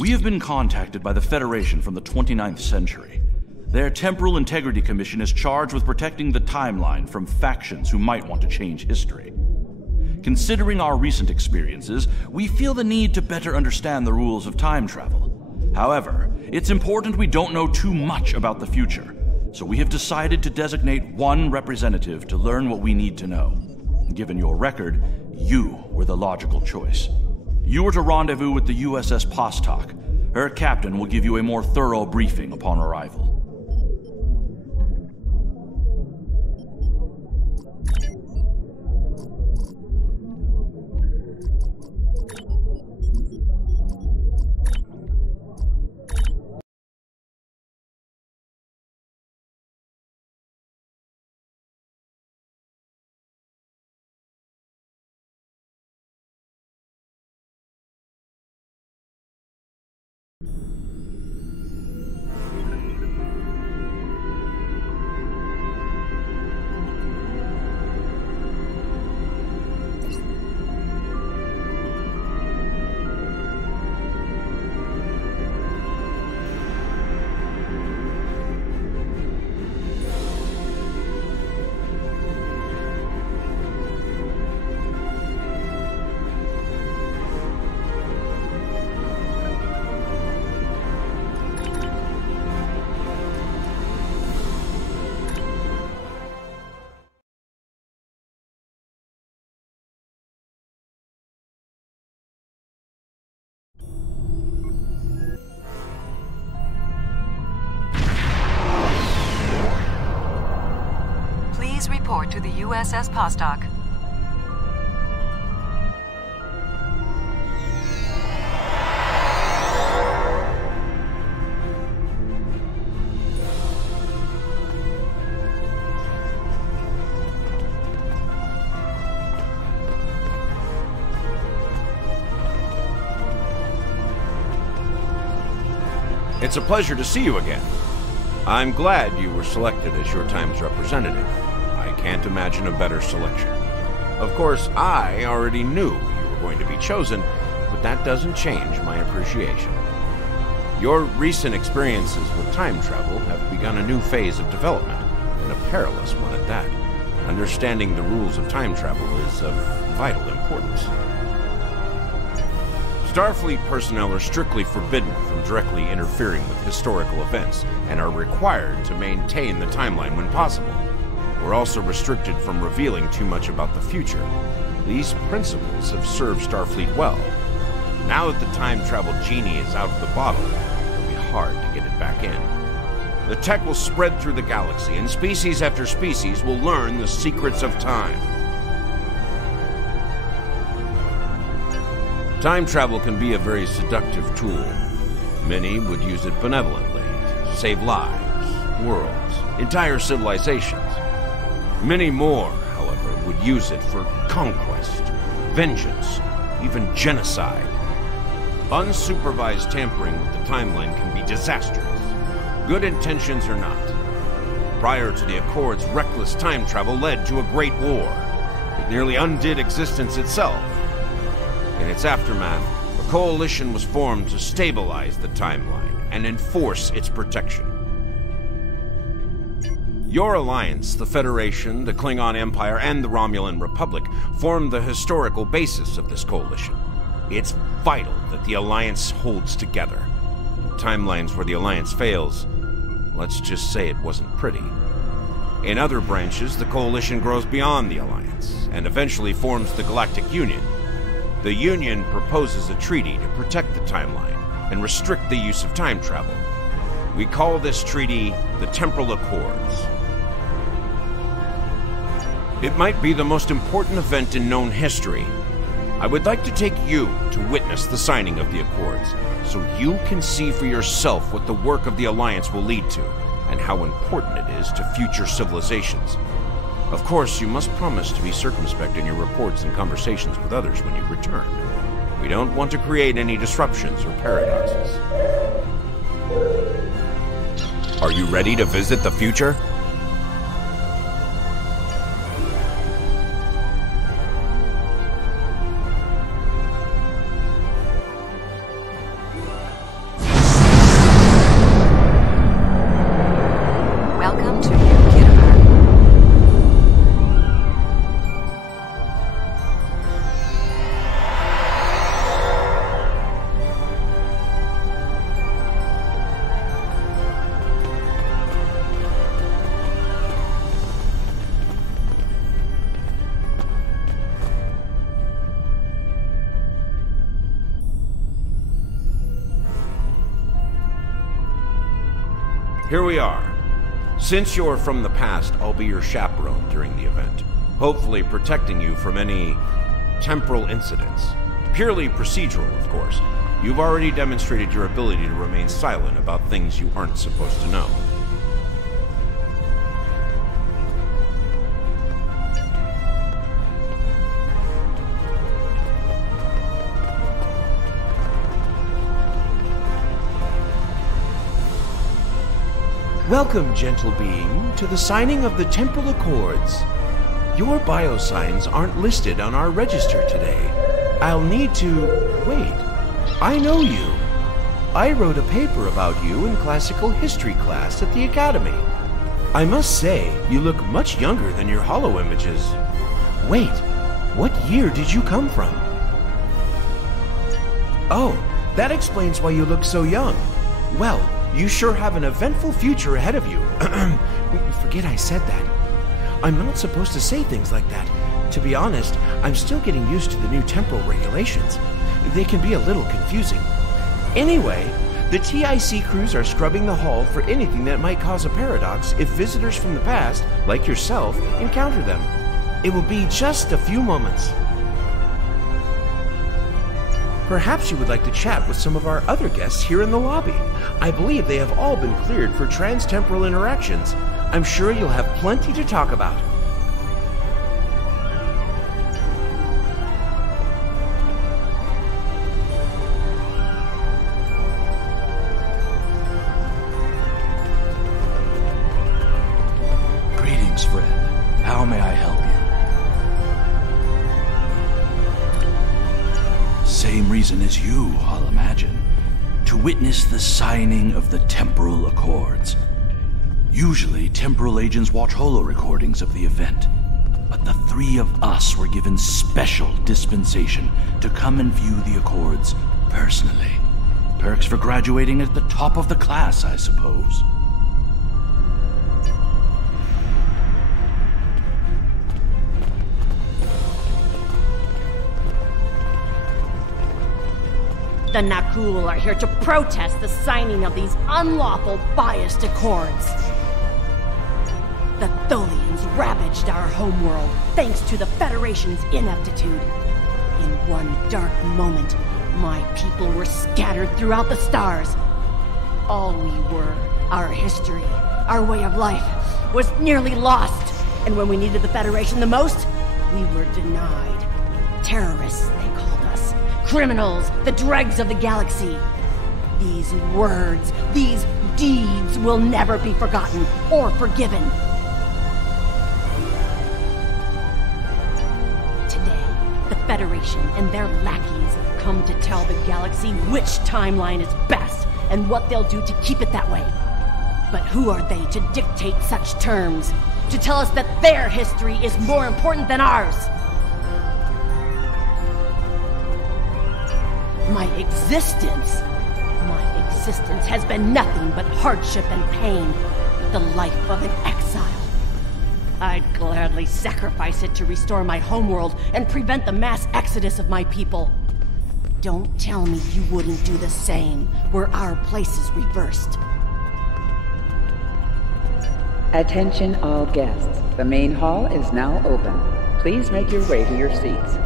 We have been contacted by the Federation from the 29th century. Their Temporal Integrity Commission is charged with protecting the timeline from factions who might want to change history. Considering our recent experiences, we feel the need to better understand the rules of time travel. However, it's important we don't know too much about the future, so we have decided to designate one representative to learn what we need to know. Given your record, you were the logical choice. You are to rendezvous with the USS Postok. Her captain will give you a more thorough briefing upon arrival. Report to the USS Postok. It's a pleasure to see you again. I'm glad you were selected as your time's representative. I can't imagine a better selection. Of course, I already knew you were going to be chosen, but that doesn't change my appreciation. Your recent experiences with time travel have begun a new phase of development, and a perilous one at that. Understanding the rules of time travel is of vital importance. Starfleet personnel are strictly forbidden from directly interfering with historical events, and are required to maintain the timeline when possible. We're also restricted from revealing too much about the future. These principles have served Starfleet well. Now that the time travel genie is out of the bottle, it'll be hard to get it back in. The tech will spread through the galaxy, and species after species will learn the secrets of time. Time travel can be a very seductive tool. Many would use it benevolently to save lives, worlds, entire civilizations. Many more, however, would use it for conquest, vengeance, even genocide. Unsupervised tampering with the timeline can be disastrous, good intentions or not. Prior to the Accords, reckless time travel led to a great war. It nearly undid existence itself. In its aftermath, a coalition was formed to stabilize the timeline and enforce its protection. Your alliance, the Federation, the Klingon Empire, and the Romulan Republic, form the historical basis of this coalition. It's vital that the Alliance holds together. In timelines where the Alliance fails, let's just say it wasn't pretty. In other branches, the Coalition grows beyond the Alliance, and eventually forms the Galactic Union. The Union proposes a treaty to protect the timeline and restrict the use of time travel. We call this treaty the Temporal Accords. It might be the most important event in known history. I would like to take you to witness the signing of the Accords, so you can see for yourself what the work of the Alliance will lead to, and how important it is to future civilizations. Of course, you must promise to be circumspect in your reports and conversations with others when you return. We don't want to create any disruptions or paradoxes. Are you ready to visit the future? Here we are. Since you're from the past, I'll be your chaperone during the event, hopefully protecting you from any temporal incidents. Purely procedural, of course. You've already demonstrated your ability to remain silent about things you aren't supposed to know. Welcome, gentle being, to the signing of the Temporal Accords. Your biosigns aren't listed on our register today. I'll need to... wait. I know you. I wrote a paper about you in classical history class at the Academy. I must say, you look much younger than your holo images. Wait, what year did you come from? Oh, that explains why you look so young. Well, you sure have an eventful future ahead of you. Forget I said that. I'm not supposed to say things like that. To be honest, I'm still getting used to the new temporal regulations. They can be a little confusing. Anyway, the TIC crews are scrubbing the hall for anything that might cause a paradox if visitors from the past, like yourself, encounter them. It will be just a few moments. Perhaps you would like to chat with some of our other guests here in the lobby. I believe they have all been cleared for trans-temporal interactions. I'm sure you'll have plenty to talk about. Greetings, friend. How may I help you? Same reason as you, I'll imagine. To witness the signing of the Temporal Accords. Usually, temporal agents watch holo recordings of the event. But the three of us were given special dispensation to come and view the Accords personally. Perks for graduating at the top of the class, I suppose. The Nakul are here to protest the signing of these unlawful, biased accords. The Tholians ravaged our homeworld thanks to the Federation's ineptitude. In one dark moment, my people were scattered throughout the stars. All we were, our history, our way of life, was nearly lost. And when we needed the Federation the most, we were denied. Terrorists, they called us. Criminals, the dregs of the galaxy. These words, these deeds will never be forgotten or forgiven. Today, the Federation and their lackeys come to tell the galaxy which timeline is best and what they'll do to keep it that way. But who are they to dictate such terms? To tell us that their history is more important than ours? My existence has been nothing but hardship and pain. The life of an exile. I'd gladly sacrifice it to restore my homeworld and prevent the mass exodus of my people. Don't tell me you wouldn't do the same, were our places reversed. Attention all guests. The main hall is now open. Please make your way to your seats.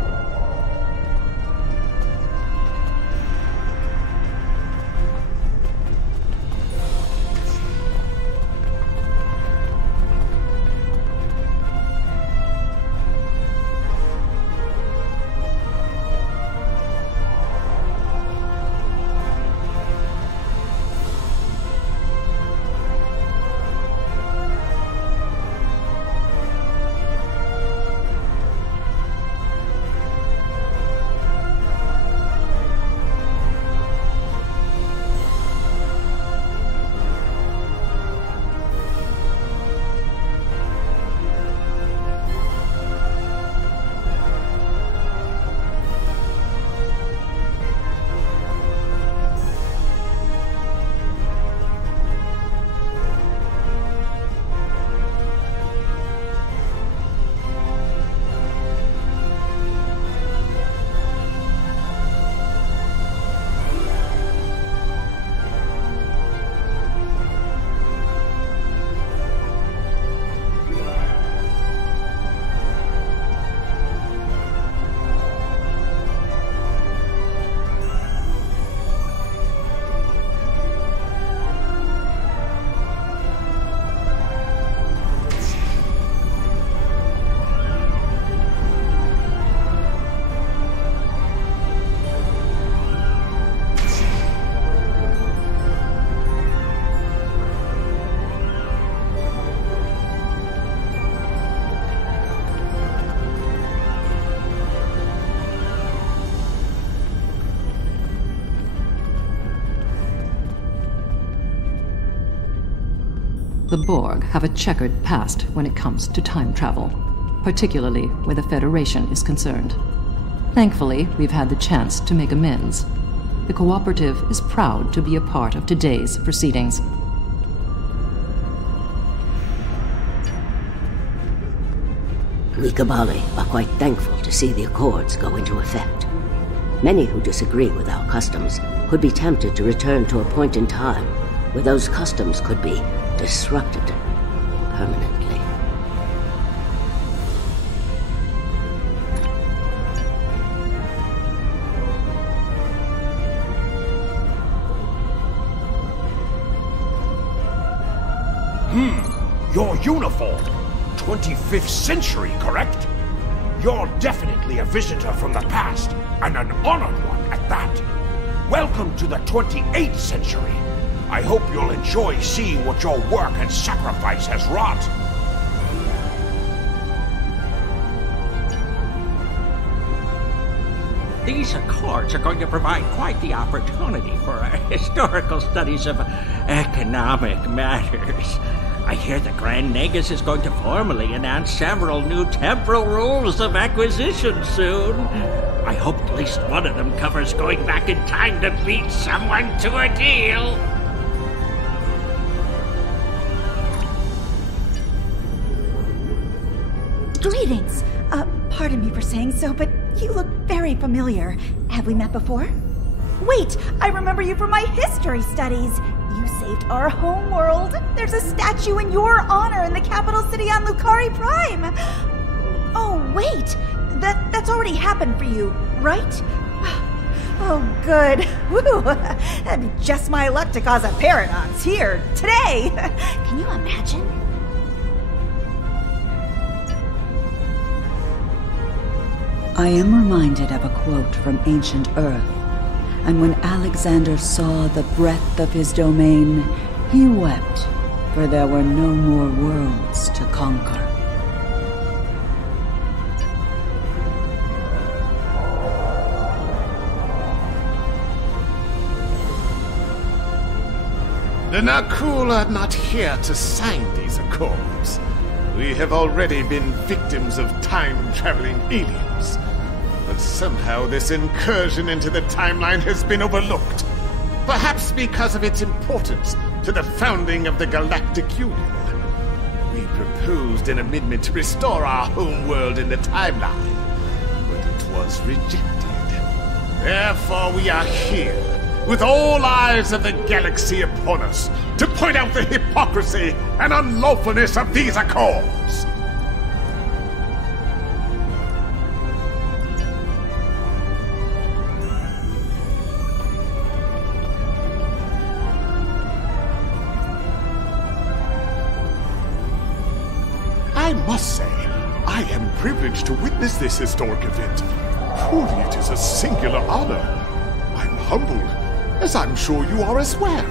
The Borg have a checkered past when it comes to time travel, particularly where the Federation is concerned. Thankfully, we've had the chance to make amends. The Cooperative is proud to be a part of today's proceedings. We Kabali are quite thankful to see the Accords go into effect. Many who disagree with our customs could be tempted to return to a point in time where those customs could be disrupted permanently. Your uniform! 25th century, correct? You're definitely a visitor from the past, and an honored one at that. Welcome to the 28th century. I hope you'll enjoy seeing what your work and sacrifice has wrought. These Accords are going to provide quite the opportunity for historical studies of economic matters. I hear the Grand Nagus is going to formally announce several new temporal rules of acquisition soon. I hope at least one of them covers going back in time to beat someone to a deal. Greetings. Pardon me for saying so, but you look very familiar. Have we met before? Wait, I remember you from my history studies. You saved our homeworld. There's a statue in your honor in the capital city on Lucari Prime. Oh, wait. That's already happened for you, right? Oh, good. Woo! That'd be just my luck to cause a paradox here, today. Can you imagine? I am reminded of a quote from ancient Earth. And when Alexander saw the breadth of his domain, he wept, for there were no more worlds to conquer. The Nakul are not here to sign these accords. We have already been victims of time-traveling aliens. But somehow this incursion into the timeline has been overlooked. Perhaps because of its importance to the founding of the Galactic Union. We proposed an amendment to restore our home world in the timeline, but it was rejected. Therefore we are here, with all eyes of the galaxy upon us, to point out the hypocrisy and unlawfulness of these accords. I must say, I am privileged to witness this historic event. Truly, it is a singular honor. I'm humbled, as I'm sure you are as well.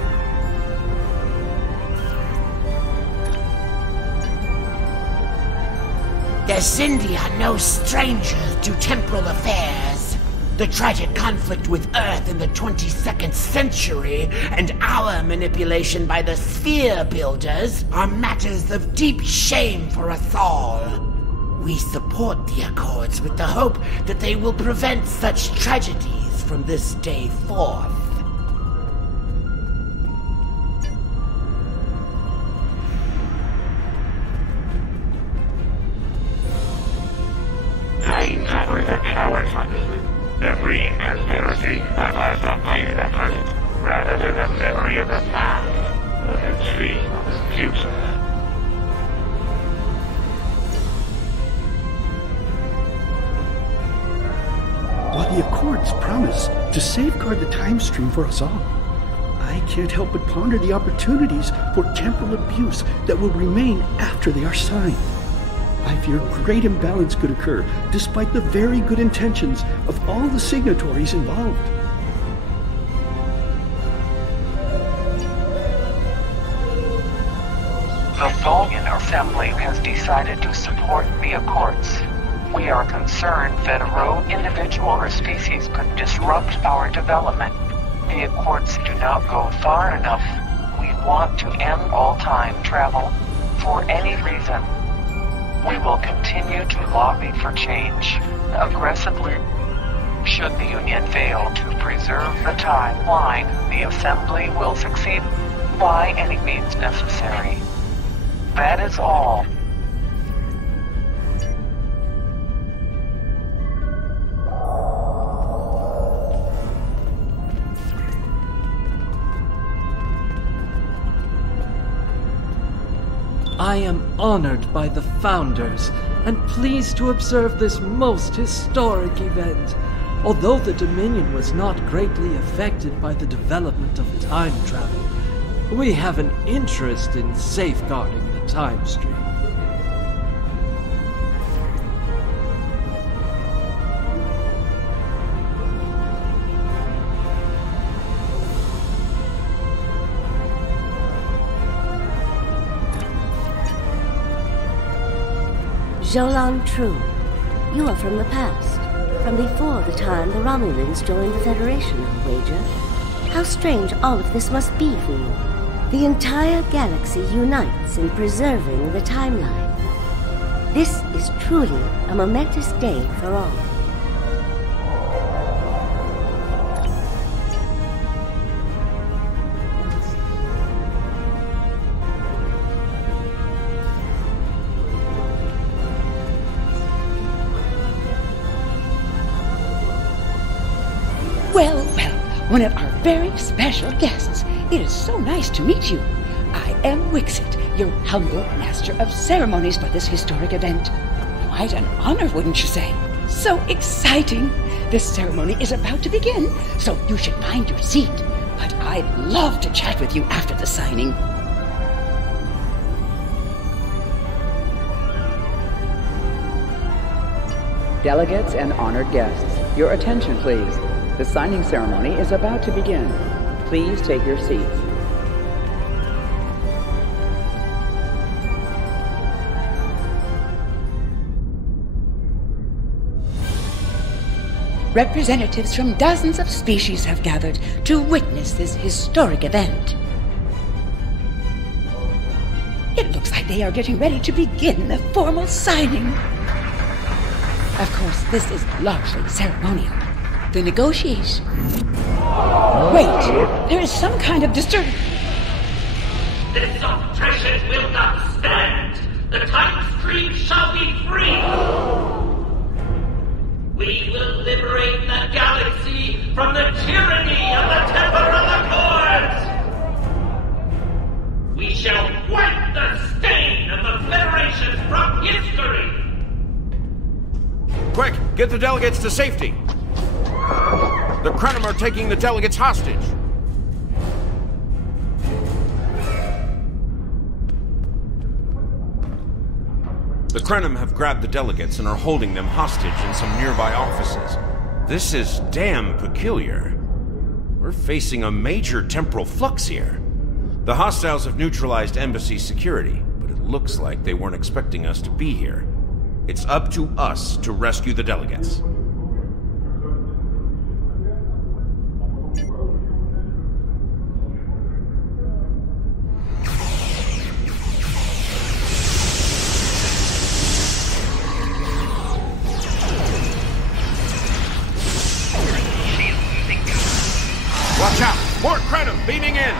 The Sindhi are no strangers to temporal affairs. The tragic conflict with Earth in the 22nd century and our manipulation by the Sphere Builders are matters of deep shame for us all. We support the Accords with the hope that they will prevent such tragedies from this day forth. I cover the cowards on me. Every conspiracy that has a plain effort, rather than a memory of the past, a dream of the future. While the Accords promise to safeguard the time stream for us all, I can't help but ponder the opportunities for temporal abuse that will remain after they are signed. I fear great imbalance could occur, despite the very good intentions of all the signatories involved. The Tholian Assembly has decided to support the Accords. We are concerned that a rogue individual or species could disrupt our development. The Accords do not go far enough. We want to end all time travel, for any reason. We will continue to lobby for change, aggressively. Should the Union fail to preserve the timeline, the Assembly will succeed by any means necessary. That is all. I am honored by the Founders, and pleased to observe this most historic event. Although the Dominion was not greatly affected by the development of time travel, we have an interest in safeguarding the time stream. Jolan True, you are from the past, from before the time the Romulans joined the Federation, I'll wager. How strange all of this must be for you. The entire galaxy unites in preserving the timeline. This is truly a momentous day for all. one of our very special guests. It is so nice to meet you. I am Wixit, your humble master of ceremonies for this historic event. Quite an honor, wouldn't you say? So exciting! This ceremony is about to begin, so you should find your seat. But I'd love to chat with you after the signing. Delegates and honored guests, your attention please. The signing ceremony is about to begin. Please take your seats. Representatives from dozens of species have gathered to witness this historic event. It looks like they are getting ready to begin the formal signing. Of course, this is largely ceremonial. The negotiation... Wait, there is some kind of disturbance. This oppression will not stand. The time stream shall be free. We will liberate the galaxy from the tyranny of the Temper of the Cords. We shall wipe the stain of the Federation from history. Quick, get the delegates to safety. The Krenim are taking the delegates hostage. The Krenim have grabbed the delegates and are holding them hostage in some nearby offices. This is damn peculiar. We're facing a major temporal flux here. The hostiles have neutralized embassy security, but it looks like they weren't expecting us to be here. It's up to us to rescue the delegates. Watch out! More Krenim beaming in!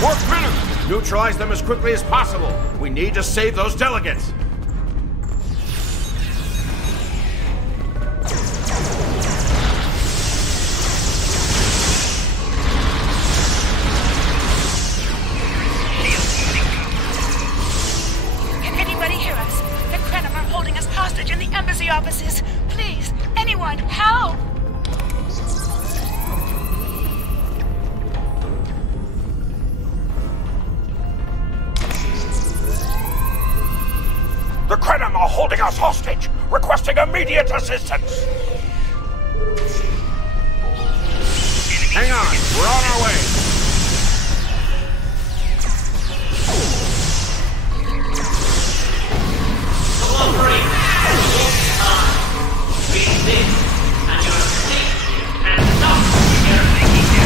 More Krenim! Neutralize them as quickly as possible. We need to save those delegates. Offices. Please, anyone, help! The Krenim are holding us hostage, requesting immediate assistance. Hang on, we're on our way. Cooperate. Read this, and your safety and not your making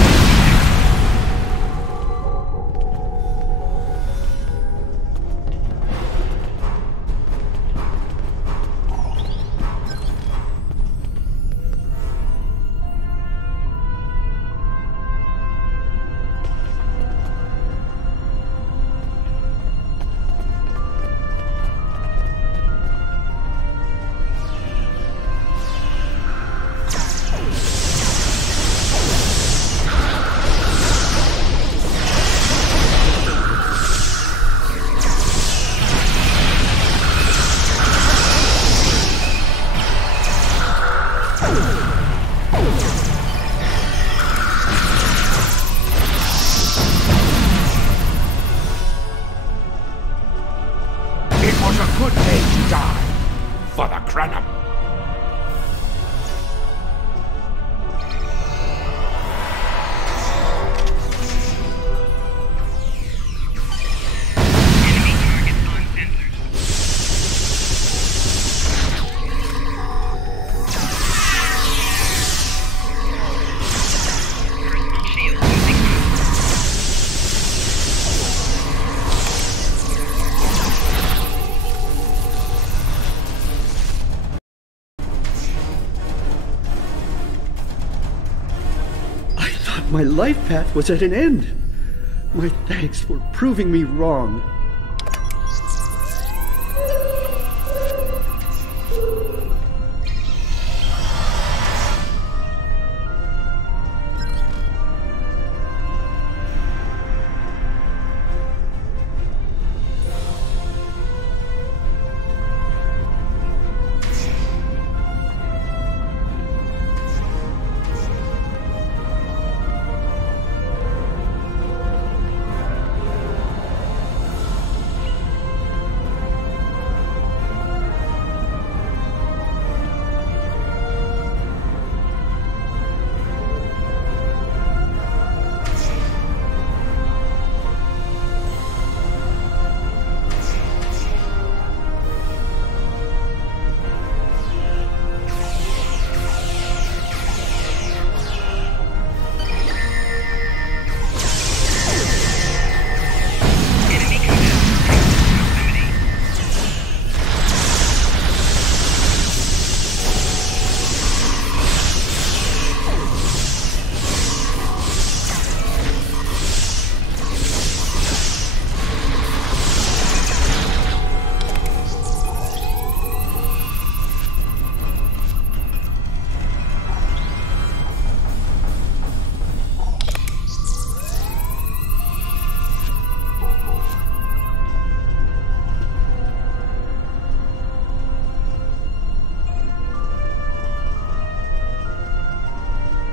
My life path was at an end. My thanks for proving me wrong.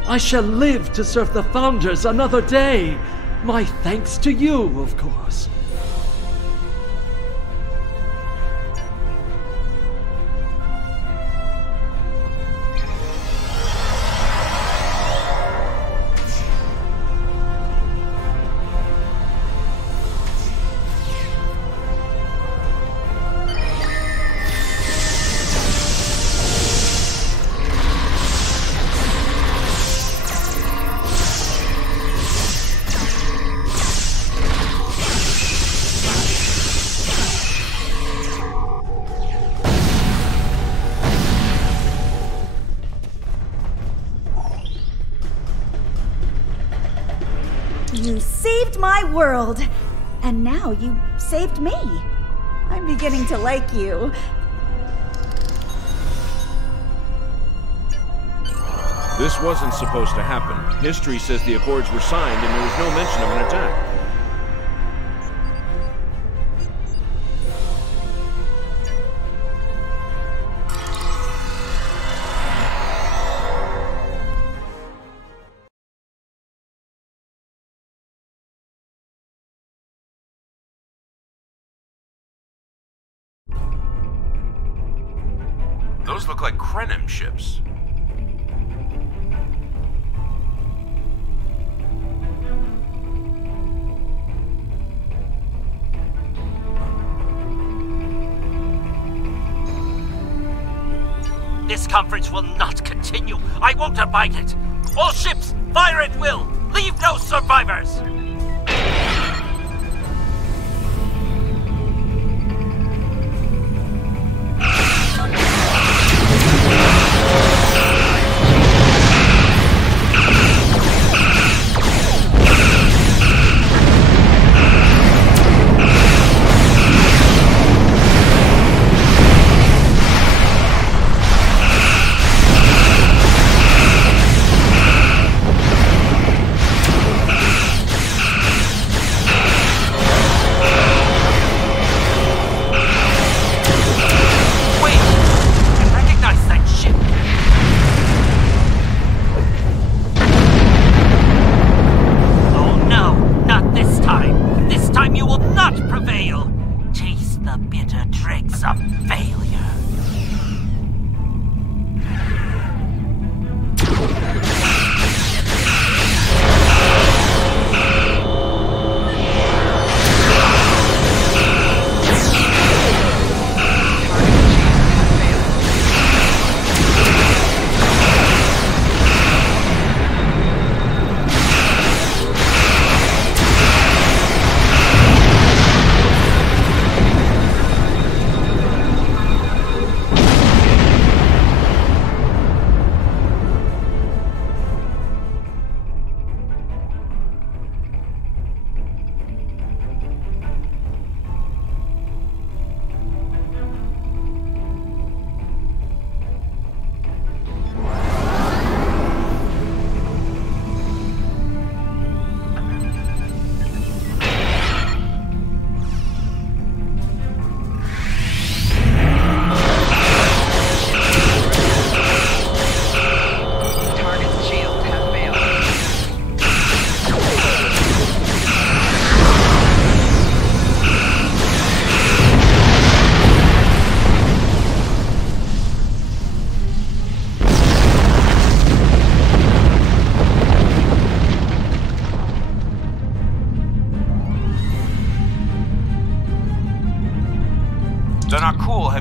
I shall live to serve the Founders another day. My thanks to you, of course. You saved my world, and now you saved me. I'm beginning to like you. This wasn't supposed to happen. History says the Accords were signed and there was no mention of an attack. Those look like Krenim ships. This conference will not continue. I won't abide it. All ships, fire at will. Leave no survivors.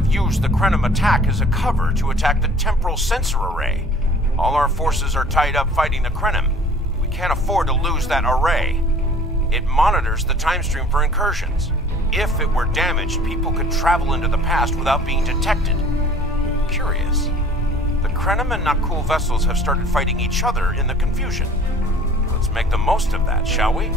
have used the Krenim attack as a cover to attack the temporal sensor array. All our forces are tied up fighting the Krenim. We can't afford to lose that array. It monitors the time stream for incursions. If it were damaged, people could travel into the past without being detected. Curious. The Krenim and Nakul vessels have started fighting each other in the confusion. Let's make the most of that, shall we?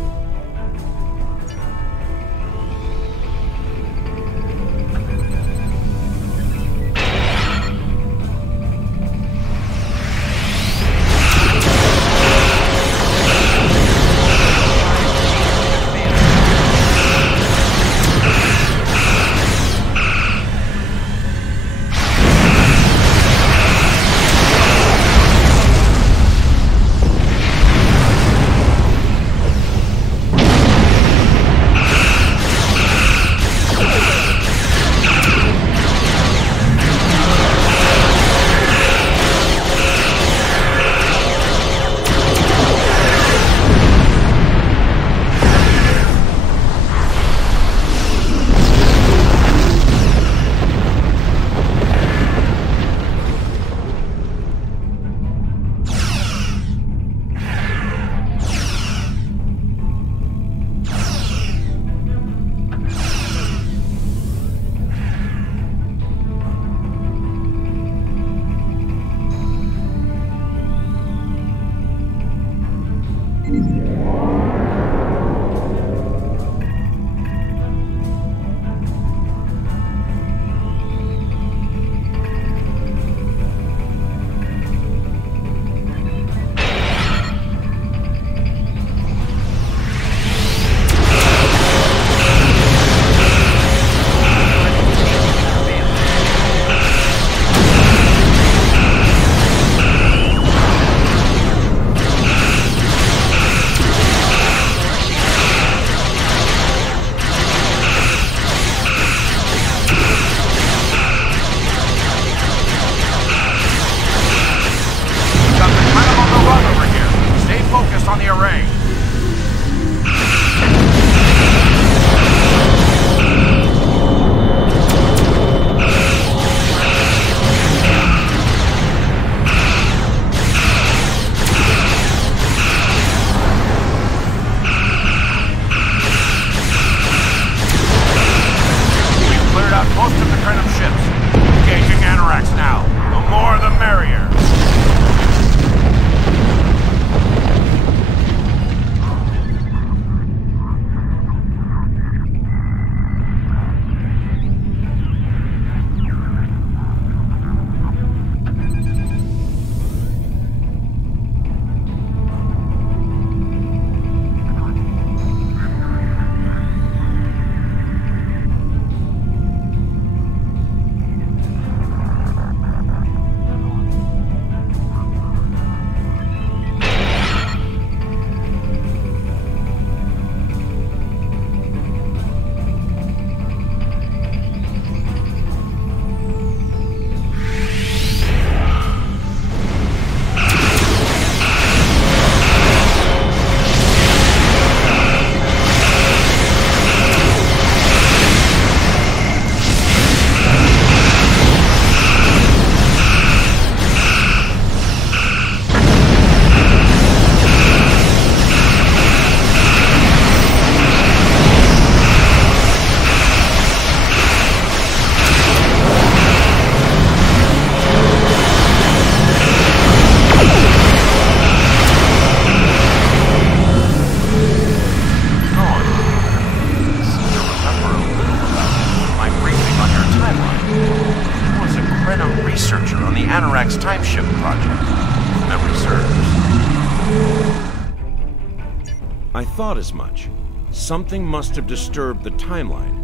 I thought as much. Something must have disturbed the timeline.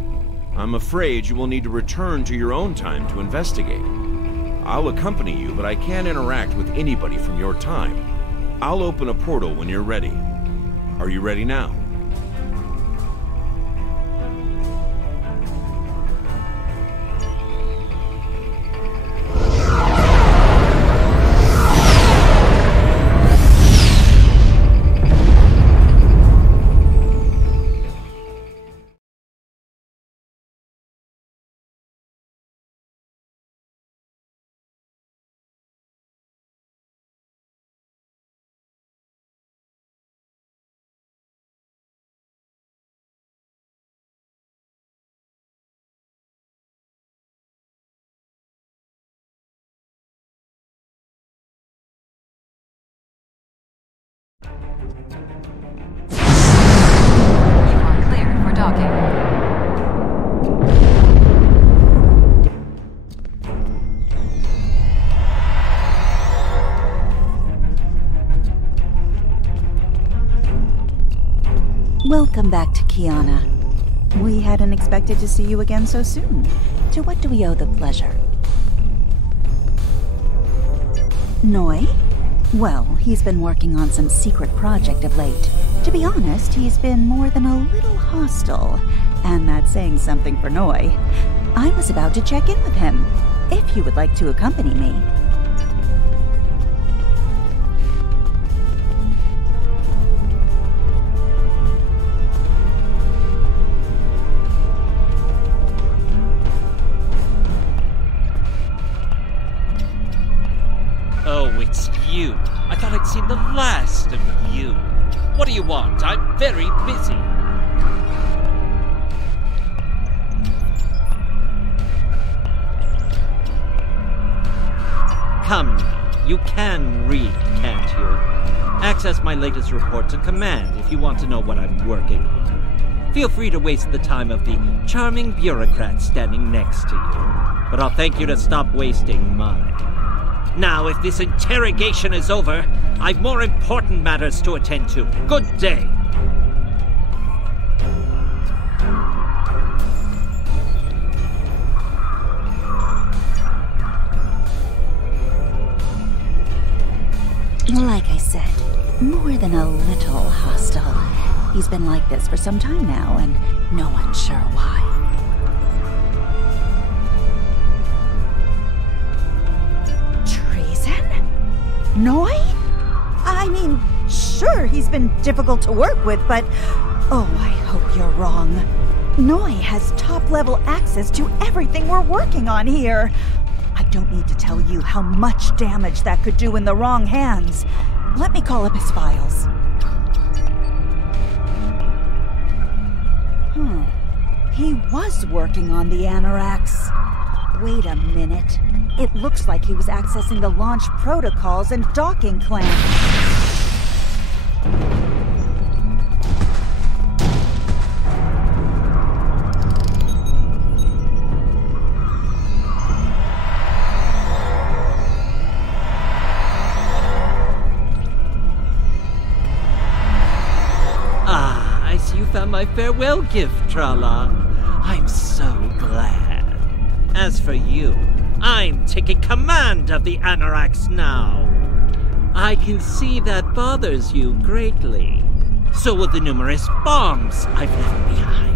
I'm afraid you will need to return to your own time to investigate. I'll accompany you, but I can't interact with anybody from your time. I'll open a portal when you're ready. Are you ready now? Welcome back to Kiana. We hadn't expected to see you again so soon. To what do we owe the pleasure? Noi? Well, he's been working on some secret project of late. To be honest, he's been more than a little hostile. And that's saying something for Noi. I was about to check in with him, if you would like to accompany me. Oh, it's you. I thought I'd seen the last of you. What do you want? I'm very busy. Come now. You can read, can't you? Access my latest reports on command if you want to know what I'm working on. Feel free to waste the time of the charming bureaucrat standing next to you. But I'll thank you to stop wasting mine. Now, if this interrogation is over, I've more important matters to attend to. Good day. Like I said, more than a little hostile. He's been like this for some time now, and no one's sure why. Noi? I mean, sure, he's been difficult to work with, but... Oh, I hope you're wrong. Noi has top-level access to everything we're working on here. I don't need to tell you how much damage that could do in the wrong hands. Let me call up his files. He was working on the Anoraks. Wait a minute. It looks like he was accessing the launch protocols and docking clamps. Ah, I see you found my farewell gift, Trala. I'm so glad. As for you, I'm taking command of the Anoraks now. I can see that bothers you greatly. So will the numerous bombs I've left behind.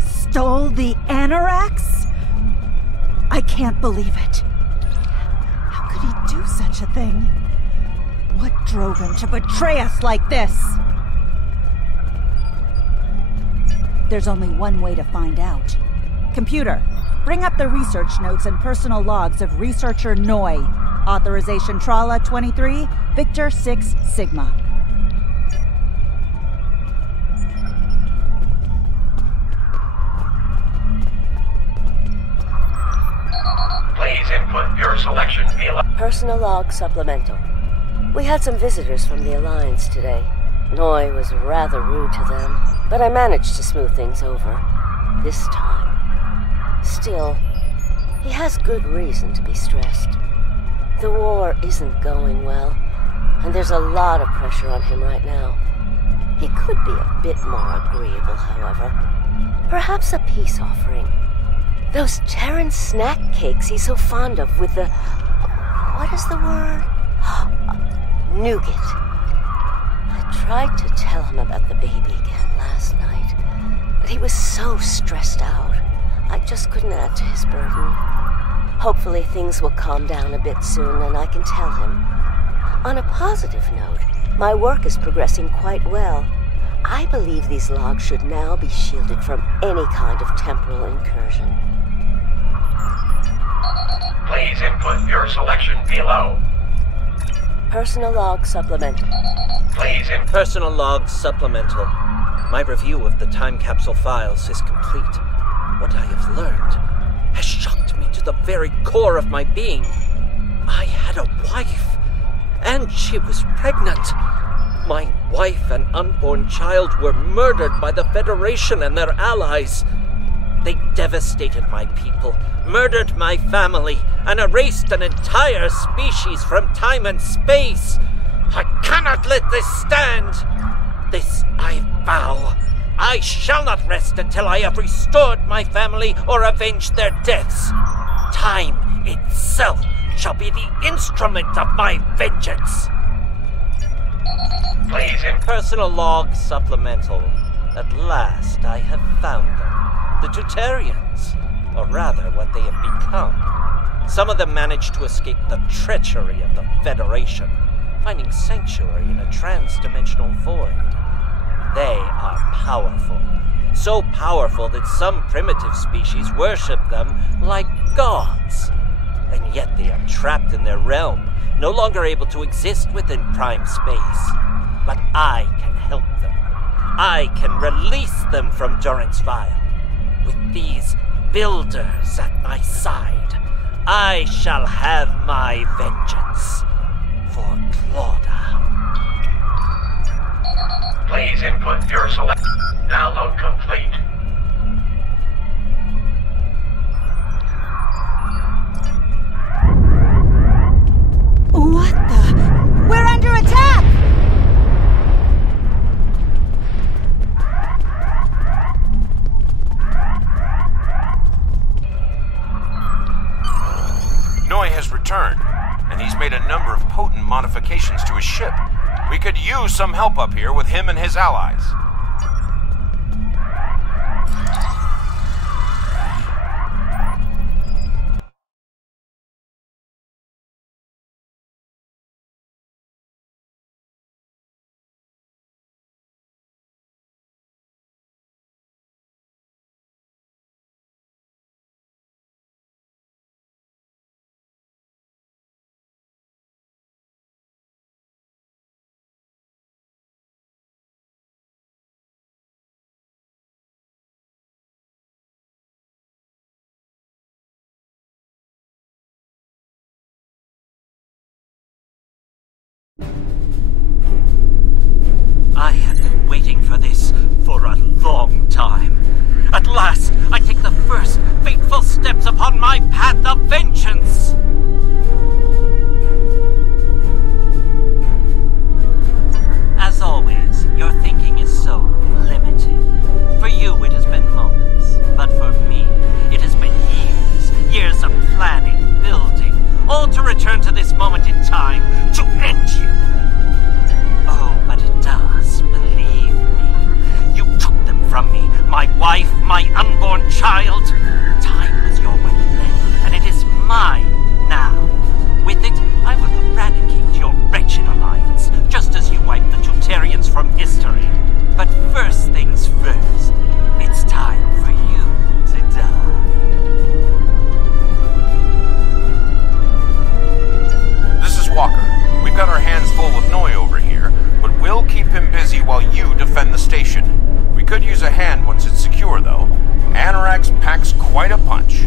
Stole the Anoraks? I can't believe it. How could he do such a thing? What drove him to betray us like this? There's only one way to find out. Computer, bring up the research notes and personal logs of researcher Noi. Authorization Trala 23, Victor 6 Sigma. Please input your selection via... Personal log supplemental. We had some visitors from the Alliance today. Noi was rather rude to them, but I managed to smooth things over. this time. Still, he has good reason to be stressed. The war isn't going well, and there's a lot of pressure on him right now. He could be a bit more agreeable, however. Perhaps a peace offering. Those Terran snack cakes he's so fond of with the... what is the word? Nougat. I tried to tell him about the baby again last night, but he was so stressed out. I just couldn't add to his burden. Hopefully things will calm down a bit soon and I can tell him. On a positive note, my work is progressing quite well. I believe these logs should now be shielded from any kind of temporal incursion. Please input your selection below. Personal log supplemental. Please input. Personal log supplemental. My review of the time capsule files is complete. What I have learned has shocked me to the very core of my being. I had a wife, and she was pregnant. My wife and unborn child were murdered by the Federation and their allies. They devastated my people, murdered my family, and erased an entire species from time and space. I cannot let this stand. This I vow. I shall not rest until I have restored my family or avenged their deaths. Time itself shall be the instrument of my vengeance. Please Personal log supplemental. At last I have found them. The Tutarians, or rather what they have become. Some of them managed to escape the treachery of the Federation, finding sanctuary in a trans-dimensional void. They are powerful. So powerful that some primitive species worship them like gods. And yet they are trapped in their realm, no longer able to exist within prime space. But I can help them. I can release them from Durance Vile. With these builders at my side, I shall have my vengeance for Claudia. Please input your select. Download complete. What the? We're under attack! Noi has returned, and he's made a number of potent modifications to his ship. We could use some help up here with him and his allies. I have been waiting for this for a long time. At last, I take the first fateful steps upon my path of vengeance. As always, your thinking is so limited. For you, it has been moments. But for me, it has been years. Years of planning, building, all to return to this moment in time, to end you. Oh, but it does, believe me. You took them from me, my wife, my unborn child. Time was your weapon then, and it is mine now. With it, I will eradicate your wretched alliance, just as you wiped the Tutarians from history. But first things first, it's time for you to die. This is Walker. We've got our hands full with Noi over here, but we'll keep him busy while you defend the station. We could use a hand once it's secure, though. Anorax packs quite a punch.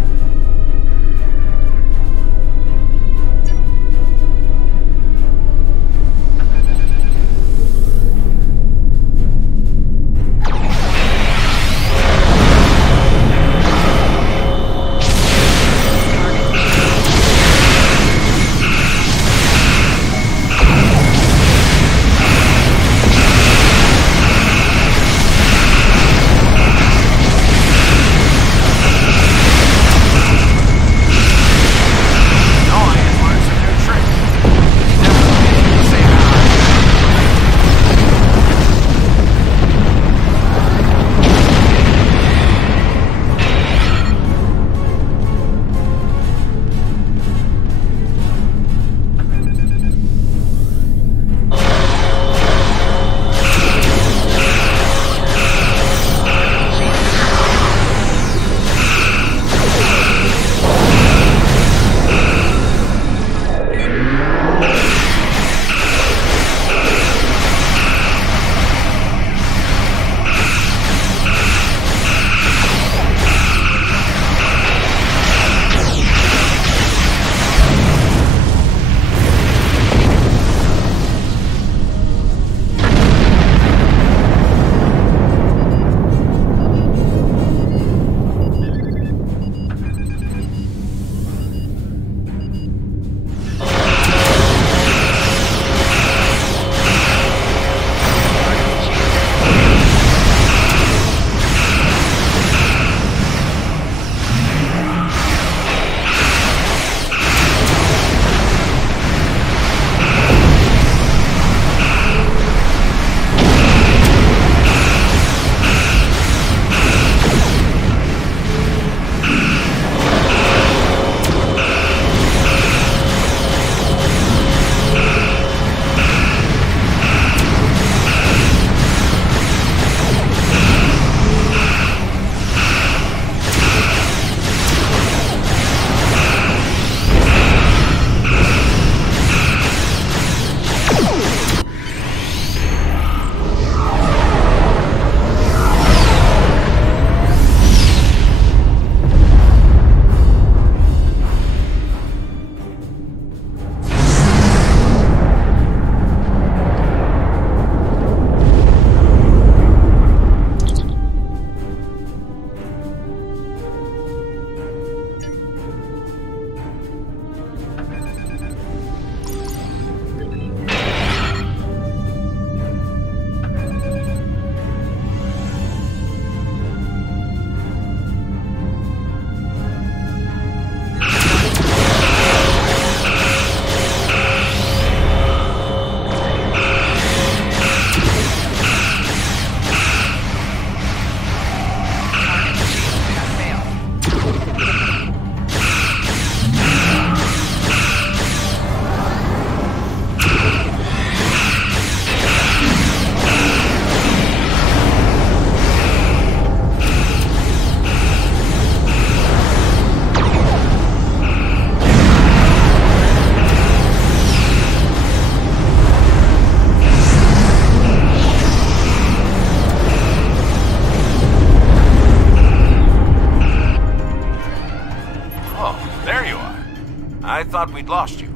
thought we'd lost you.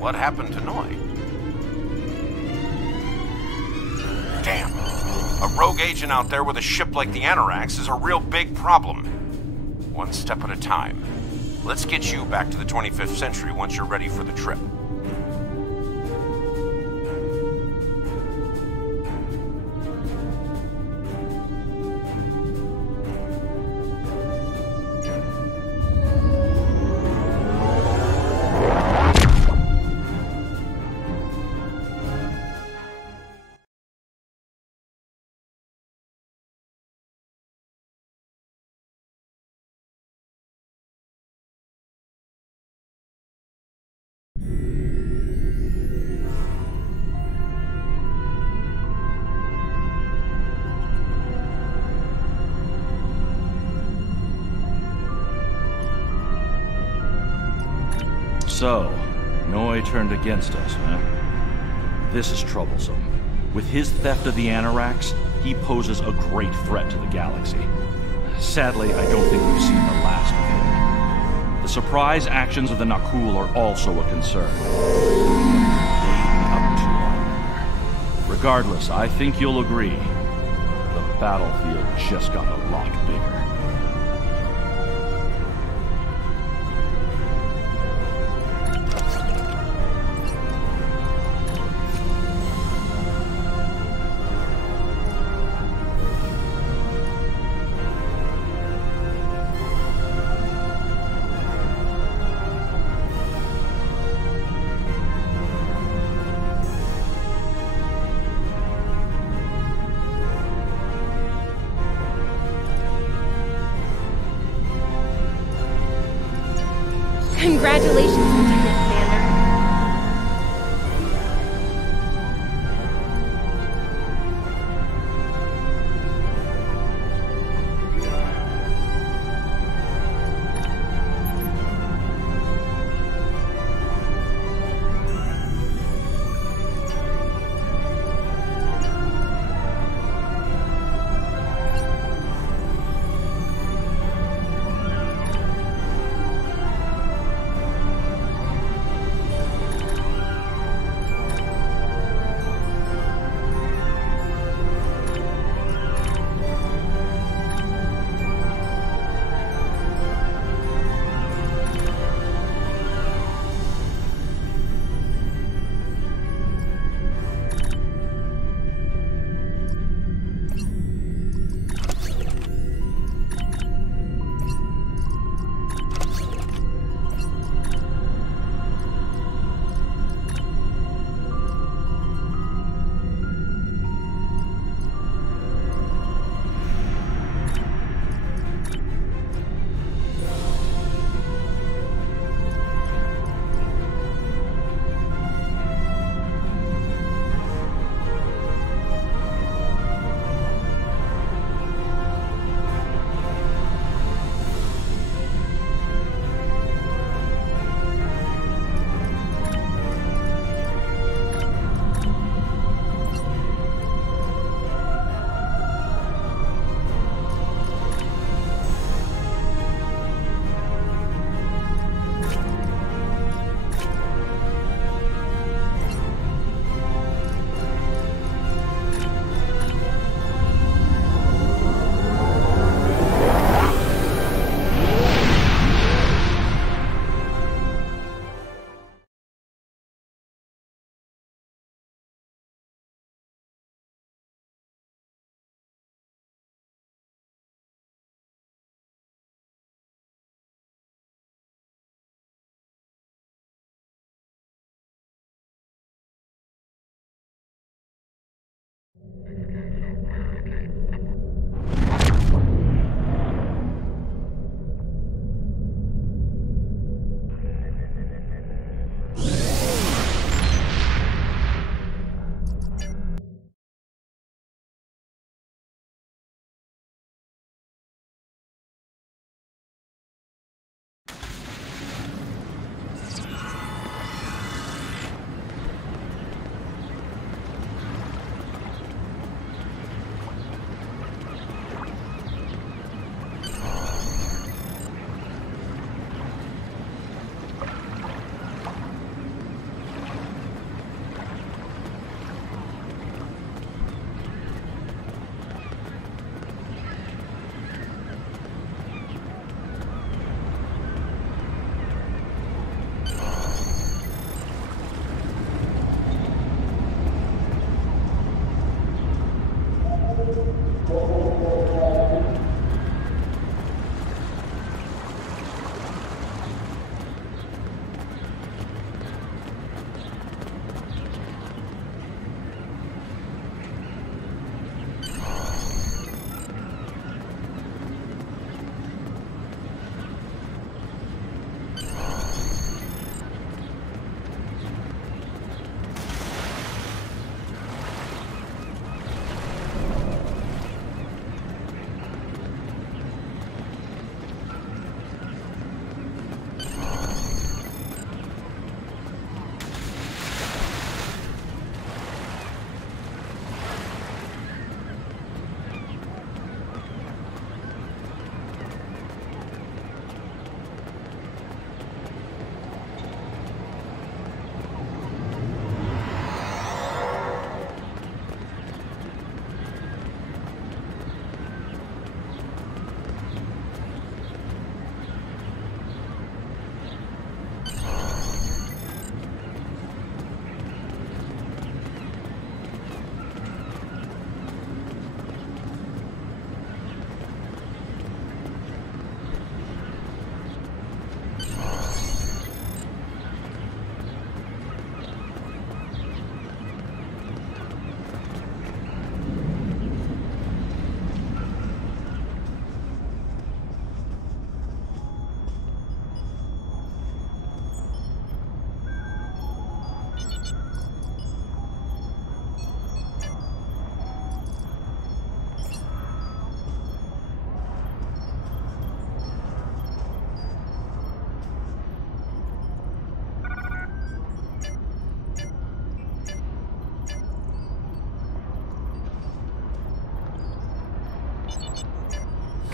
What happened to Noi? Damn. A rogue agent out there with a ship like the Anorax is a real big problem. One step at a time. Let's get you back to the 25th century once you're ready for the trip. So, Noi turned against us, huh? This is troublesome. With his theft of the Anorax, he poses a great threat to the galaxy. Sadly, I don't think we've seen the last of him. The surprise actions of the Nakul are also a concern. Regardless, I think you'll agree, the battlefield just got a lot bigger. Congratulations, Lieutenant Commander.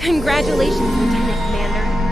Congratulations, Lieutenant Commander.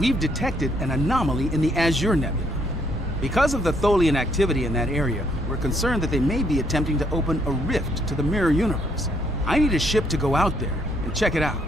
We've detected an anomaly in the Azure Nebula. Because of the Tholian activity in that area, we're concerned that they may be attempting to open a rift to the mirror universe. I need a ship to go out there and check it out.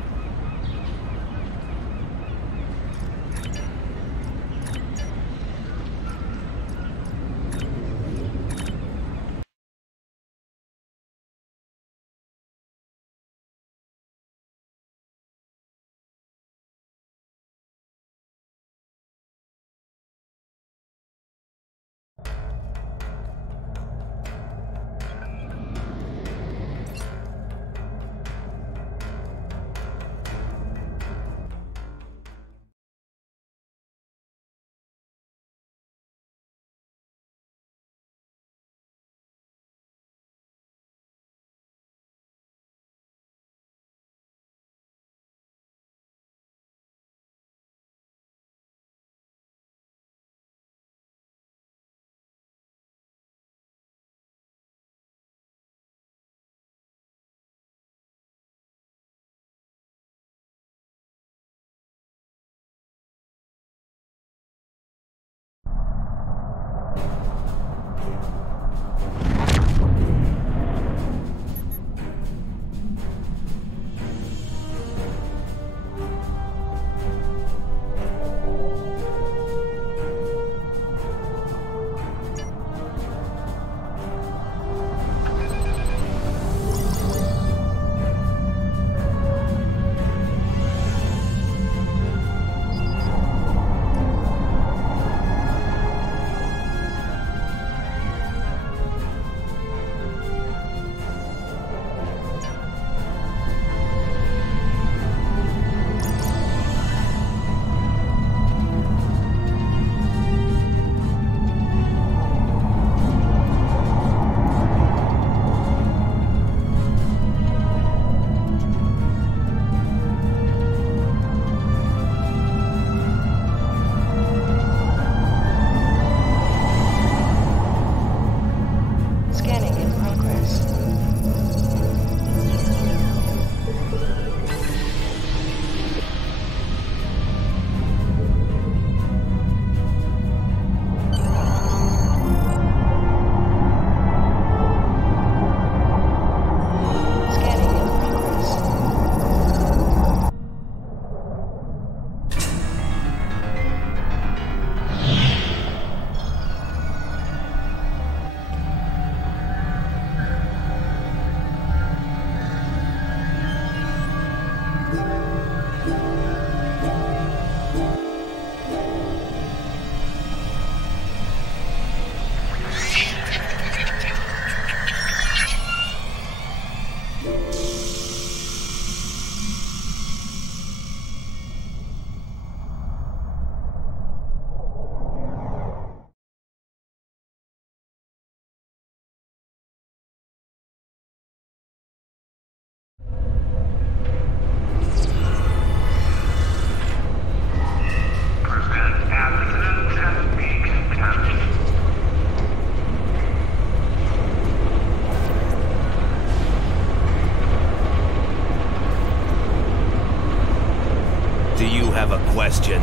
Do you have a question?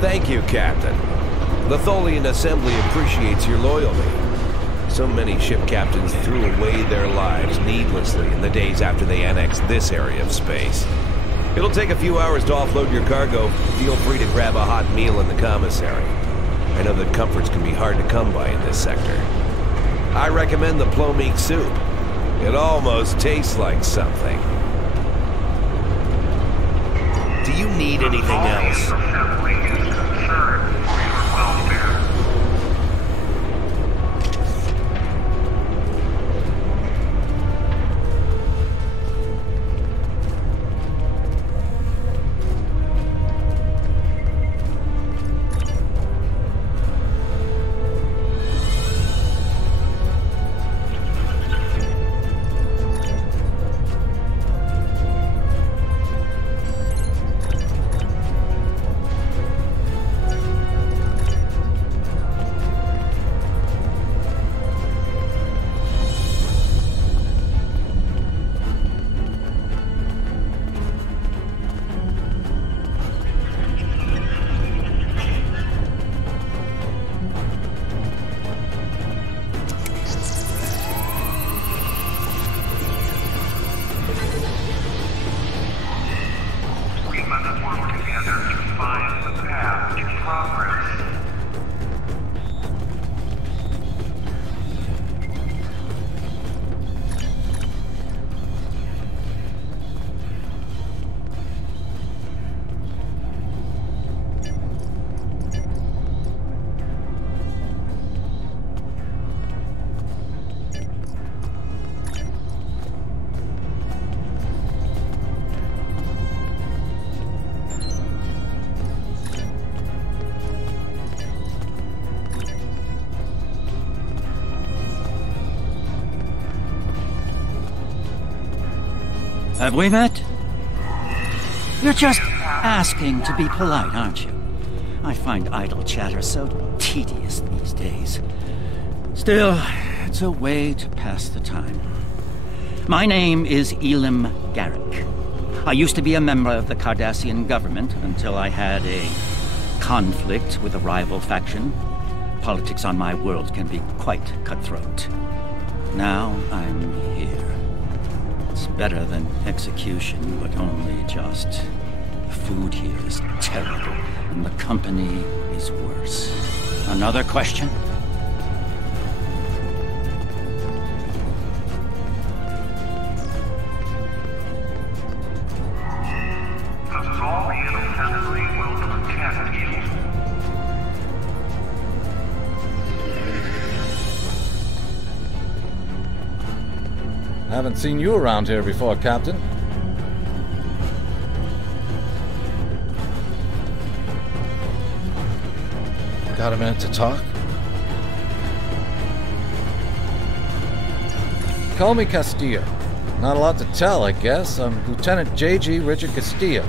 Thank you, Captain. The Tholian Assembly appreciates your loyalty. So many ship captains threw away their lives needlessly in the days after they annexed this area of space. It'll take a few hours to offload your cargo. Feel free to grab a hot meal in the commissary. I know that comforts can be hard to come by in this sector. I recommend the plomeek soup. It almost tastes like something. Do you need anything else? Have we met? You're just asking to be polite, aren't you? I find idle chatter so tedious these days. Still, it's a way to pass the time. My name is Elim Garrick. I used to be a member of the Cardassian government until I had a conflict with a rival faction. Politics on my world can be quite cutthroat. Now I'm here. It's better than execution, but only just. The food here is terrible, and the company is worse. Another question? Haven't seen you around here before, Captain. Got a minute to talk? Call me Castillo. Not a lot to tell, I guess. I'm Lieutenant J.G. Richard Castillo,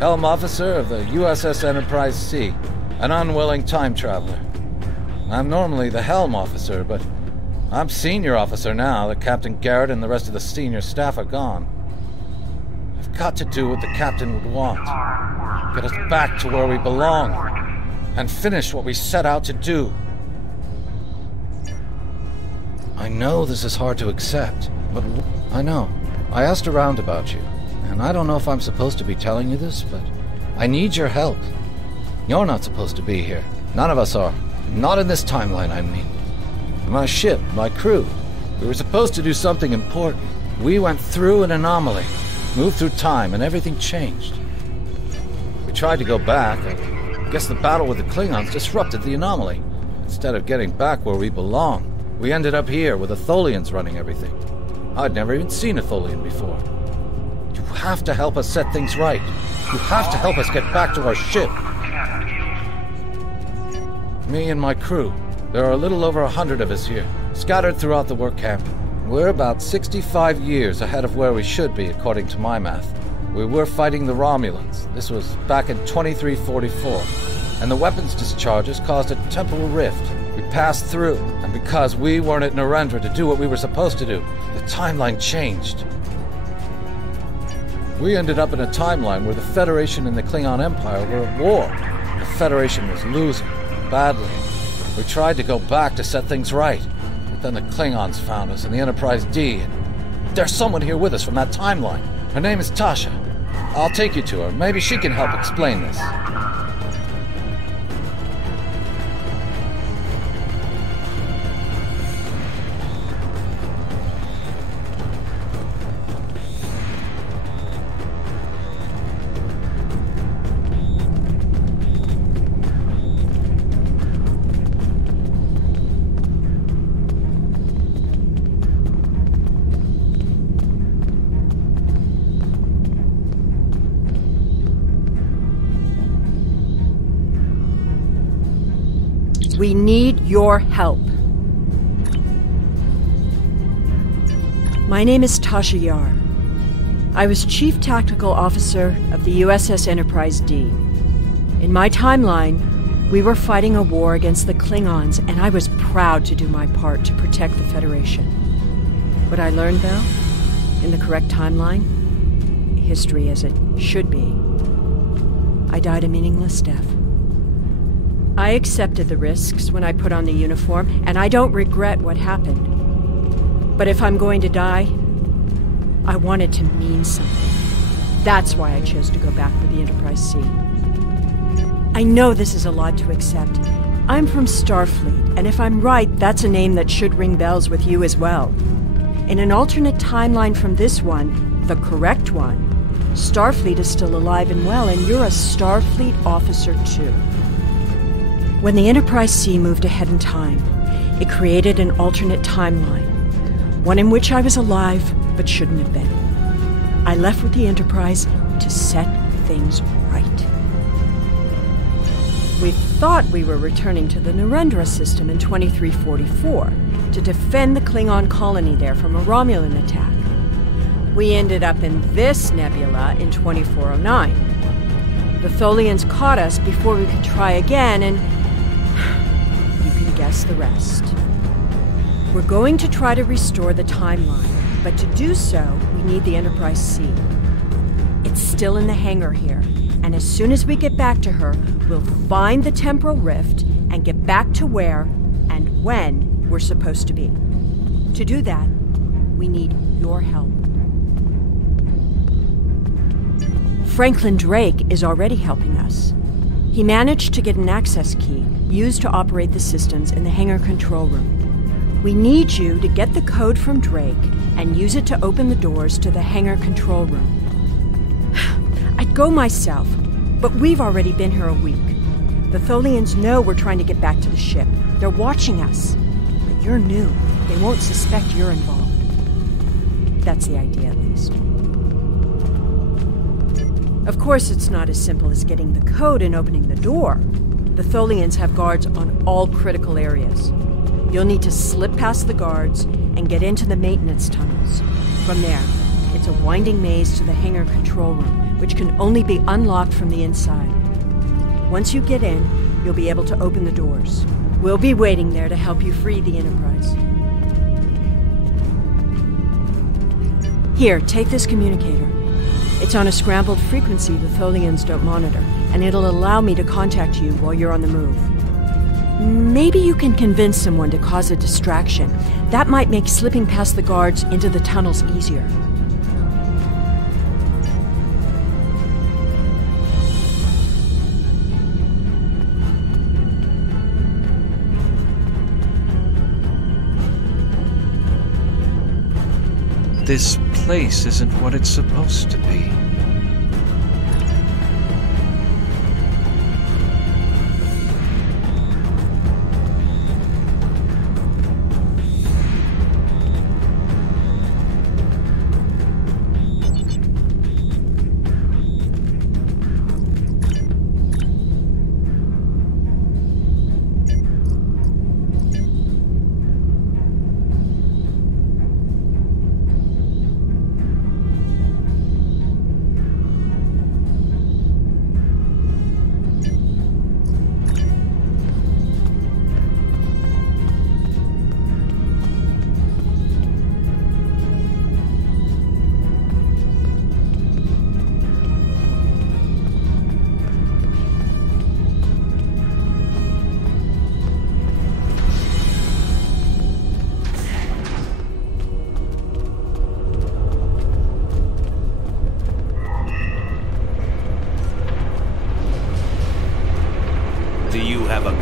Helm Officer of the USS Enterprise C, an unwilling time traveler. I'm normally the Helm Officer, but I'm Senior Officer now that Captain Garrett and the rest of the senior staff are gone. I've got to do what the Captain would want. Get us back to where we belong. And finish what we set out to do. I know this is hard to accept, but I know. I asked around about you, and I don't know if I'm supposed to be telling you this, but I need your help. You're not supposed to be here. None of us are. Not in this timeline, I mean. My ship, my crew, we were supposed to do something important. We went through an anomaly, moved through time, and everything changed. We tried to go back. I guess the battle with the Klingons disrupted the anomaly. Instead of getting back where we belong, we ended up here with the Tholians running everything. I'd never even seen a Tholian before. You have to help us set things right. You have to help us get back to our ship. Me and my crew. There are a little over 100 of us here, scattered throughout the work camp. We're about 65 years ahead of where we should be, according to my math. We were fighting the Romulans. This was back in 2344. And the weapons discharges caused a temporal rift. We passed through, and because we weren't at Narendra to do what we were supposed to do, the timeline changed. We ended up in a timeline where the Federation and the Klingon Empire were at war. The Federation was losing, badly. We tried to go back to set things right, but then the Klingons found us in the Enterprise D, and there's someone here with us from that timeline. Her name is Tasha. I'll take you to her. Maybe she can help explain this. We need your help. My name is Tasha Yar. I was Chief Tactical Officer of the USS Enterprise D. In my timeline, we were fighting a war against the Klingons, and I was proud to do my part to protect the Federation. What I learned, though, in the correct timeline, history as it should be, I died a meaningless death. I accepted the risks when I put on the uniform, and I don't regret what happened. But if I'm going to die, I want it to mean something. That's why I chose to go back with the Enterprise C. I know this is a lot to accept. I'm from Starfleet, and if I'm right, that's a name that should ring bells with you as well. In an alternate timeline from this one, the correct one, Starfleet is still alive and well, and you're a Starfleet officer too. When the Enterprise C moved ahead in time, it created an alternate timeline, one in which I was alive but shouldn't have been. I left with the Enterprise to set things right. We thought we were returning to the Narendra system in 2344 to defend the Klingon colony there from a Romulan attack. We ended up in this nebula in 2409. The Tholians caught us before we could try again, and you can guess the rest. We're going to try to restore the timeline, but to do so, we need the Enterprise C. It's still in the hangar here, and as soon as we get back to her, we'll find the temporal rift and get back to where and when we're supposed to be. To do that, we need your help. Franklin Drake is already helping us. He managed to get an access key used to operate the systems in the hangar control room. We need you to get the code from Drake and use it to open the doors to the hangar control room. I'd go myself, but we've already been here a week. The Tholians know we're trying to get back to the ship. They're watching us. But you're new. They won't suspect you're involved. That's the idea, at least. Of course, it's not as simple as getting the code and opening the door. The Tholians have guards on all critical areas. You'll need to slip past the guards and get into the maintenance tunnels. From there, it's a winding maze to the hangar control room, which can only be unlocked from the inside. Once you get in, you'll be able to open the doors. We'll be waiting there to help you free the Enterprise. Here, take this communicator. It's on a scrambled frequency the Tholians don't monitor, and it'll allow me to contact you while you're on the move. Maybe you can convince someone to cause a distraction. That might make slipping past the guards into the tunnels easier. This place isn't what it's supposed to be.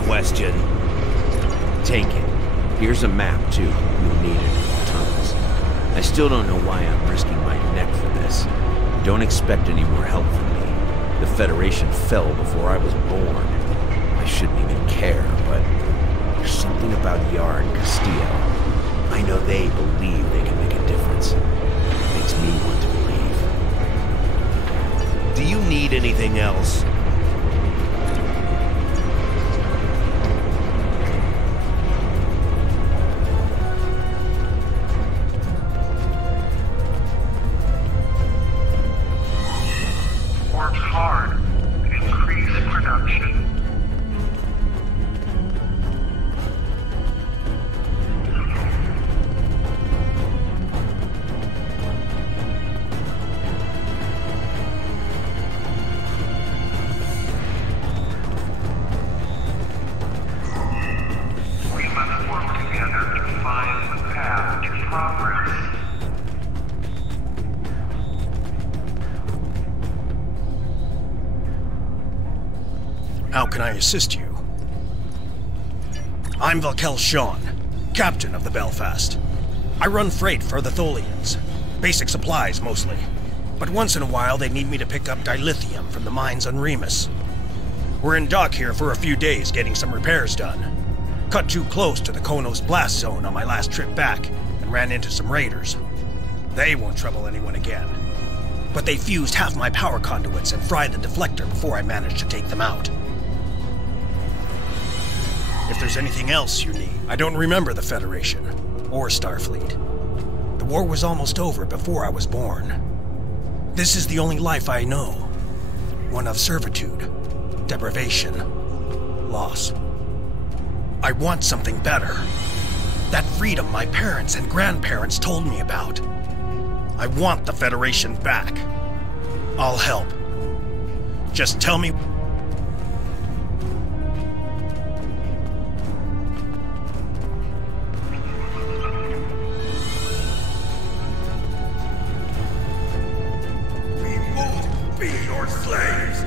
question. Take it. Here's a map, too. You'll need it for the tunnels. I still don't know why I'm risking my neck for this. Don't expect any more help from me. The Federation fell before I was born. I shouldn't even care, but there's something about Yara and Castillo. I know they believe they can make a difference. It makes me want to believe. Do you need anything else? Work hard. Increase production. We must work together to find the path to progress. How can I assist you? I'm Valkel Sean, captain of the Belfast. I run freight for the Tholians. Basic supplies, mostly. But once in a while, they need me to pick up dilithium from the mines on Remus. We're in dock here for a few days getting some repairs done. Cut too close to the Konos blast zone on my last trip back, and ran into some raiders. They won't trouble anyone again. But they fused half my power conduits and fried the deflector before I managed to take them out. If there's anything else you need, I don't remember the Federation, or Starfleet. The war was almost over before I was born. This is the only life I know. One of servitude, deprivation, loss. I want something better. That freedom my parents and grandparents told me about. I want the Federation back. I'll help. Just tell me... Be your slaves!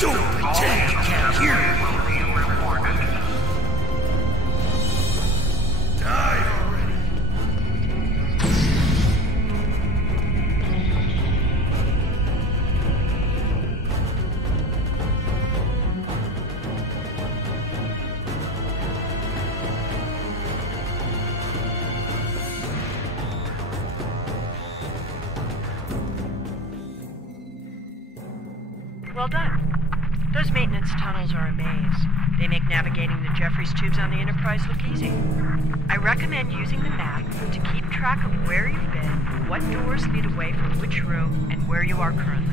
Don't pretend you can't hear me! Die already! Well done. Those maintenance tunnels are a maze. They make navigating the Jeffries tubes on the Enterprise look easy. I recommend using the map to keep track of where you've been, what doors lead away from which room, and where you are currently.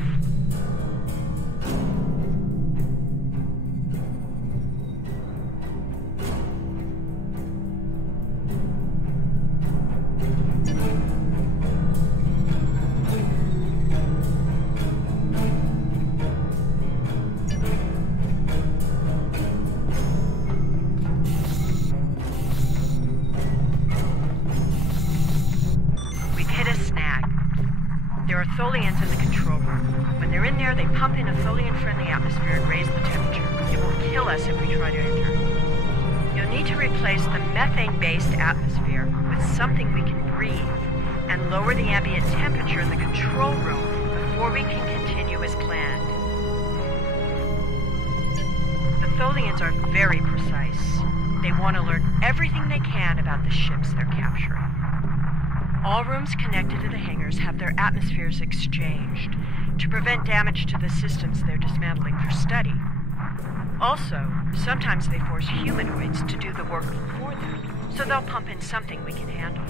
Tholians in the control room. When they're in there, they pump in a Tholian-friendly atmosphere and raise the temperature. It will kill us if we try to enter. You'll need to replace the methane-based atmosphere with something we can breathe and lower the ambient temperature in the control room before we can continue as planned. The Tholians are very precise. They want to learn everything they can about the ships they're capturing. All rooms connected to the hangars have their atmospheres exchanged to prevent damage to the systems they're dismantling for study. Also, sometimes they force humanoids to do the work for them, so they'll pump in something we can handle.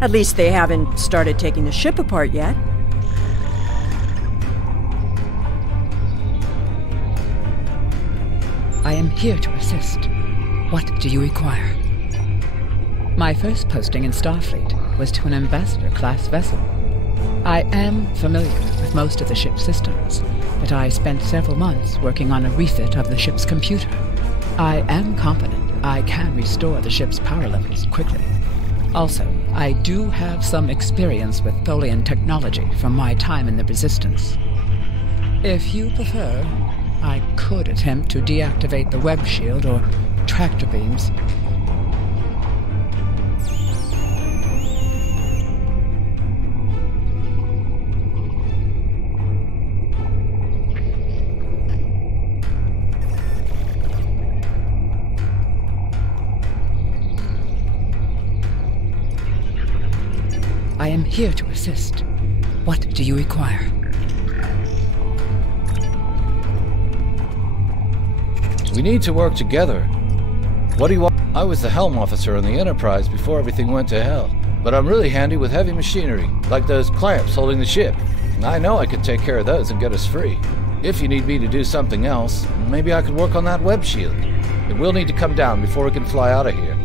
At least they haven't started taking the ship apart yet. I am here to assist. What do you require? My first posting in Starfleet was to an ambassador-class vessel. I am familiar with most of the ship's systems, but I spent several months working on a refit of the ship's computer. I am confident I can restore the ship's power levels quickly. Also, I do have some experience with Tholian technology from my time in the Resistance. If you prefer, I could attempt to deactivate the web shield or tractor beams. I am here to assist. What do you require? We need to work together. What do you want? I was the helm officer on the Enterprise before everything went to hell. But I'm really handy with heavy machinery, like those clamps holding the ship. And I know I can take care of those and get us free. If you need me to do something else, maybe I could work on that web shield. It will need to come down before we can fly out of here.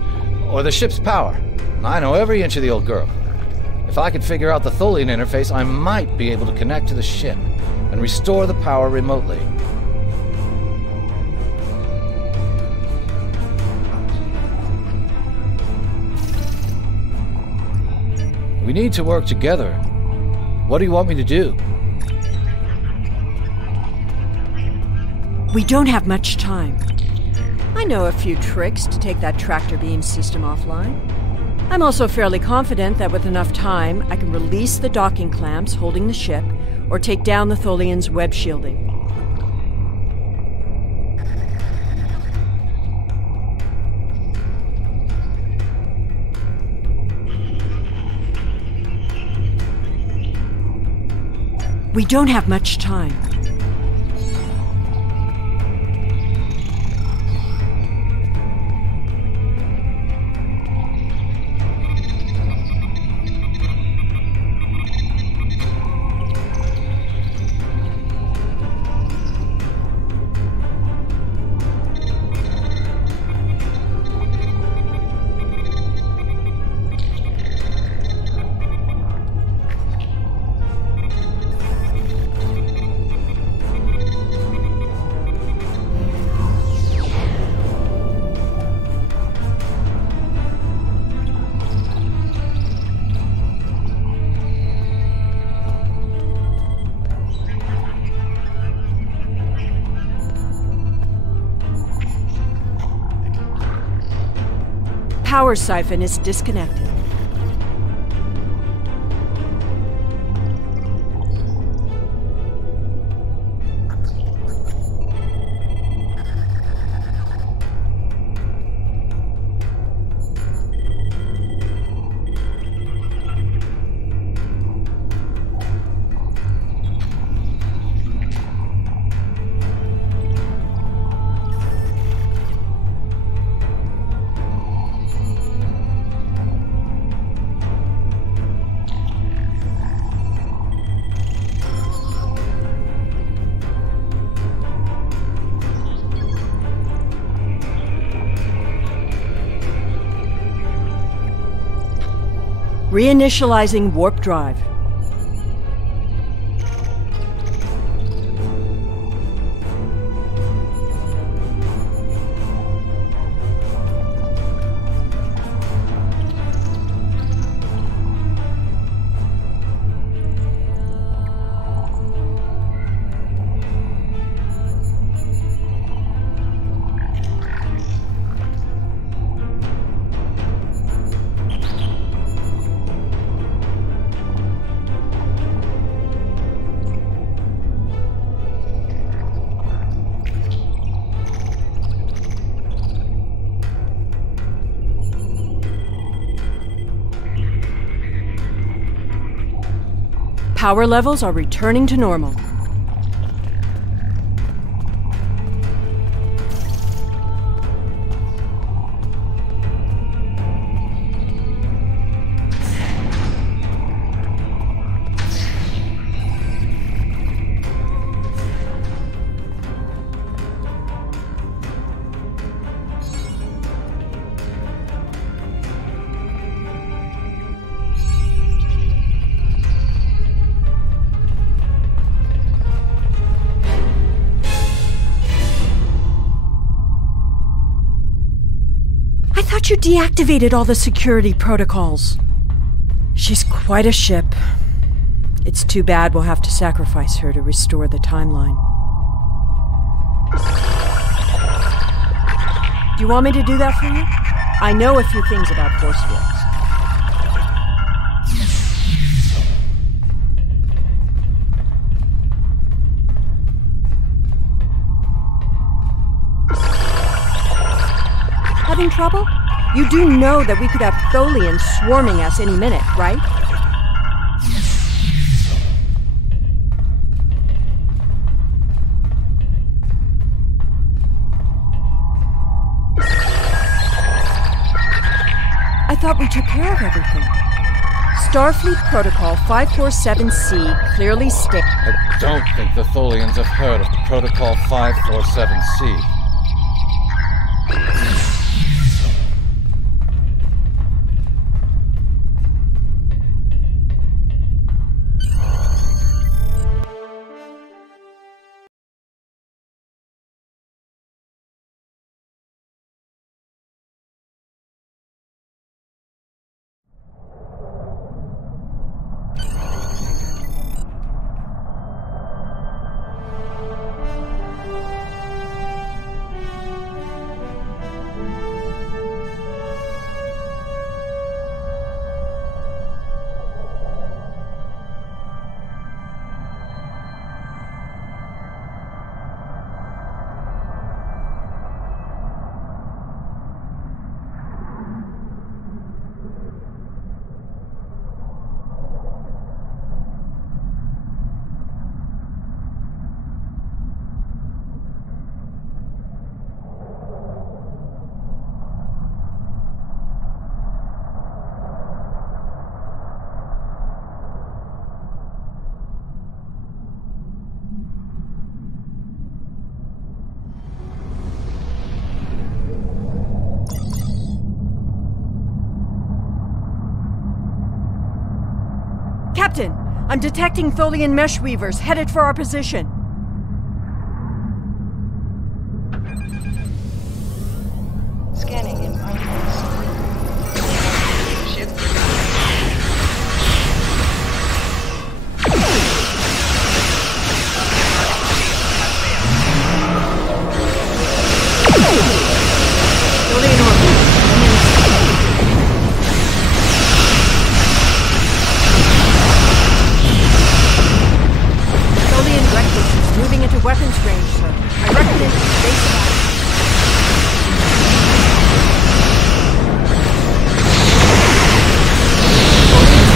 Or the ship's power. I know every inch of the old girl. If I could figure out the Tholian interface, I might be able to connect to the ship and restore the power remotely. We need to work together. What do you want me to do? We don't have much time. I know a few tricks to take that tractor beam system offline. I'm also fairly confident that with enough time, I can release the docking clamps holding the ship, or take down the Tholian's web shielding. We don't have much time. Power siphon is disconnected. Reinitializing warp drive. Power levels are returning to normal. thought you deactivated all the security protocols. She's quite a ship. It's too bad we'll have to sacrifice her to restore the timeline. Do you want me to do that for you? I know a few things about force fields. Having trouble? You do know that we could have Tholians swarming us any minute, right? I thought we took care of everything. Starfleet Protocol 547C clearly states... I don't think the Tholians have heard of Protocol 547C. Captain, I'm detecting Tholian mesh weavers headed for our position. Scanning in progress. Ship. Tholian orbit. Moving into weapons range, sir. I recommend you face back.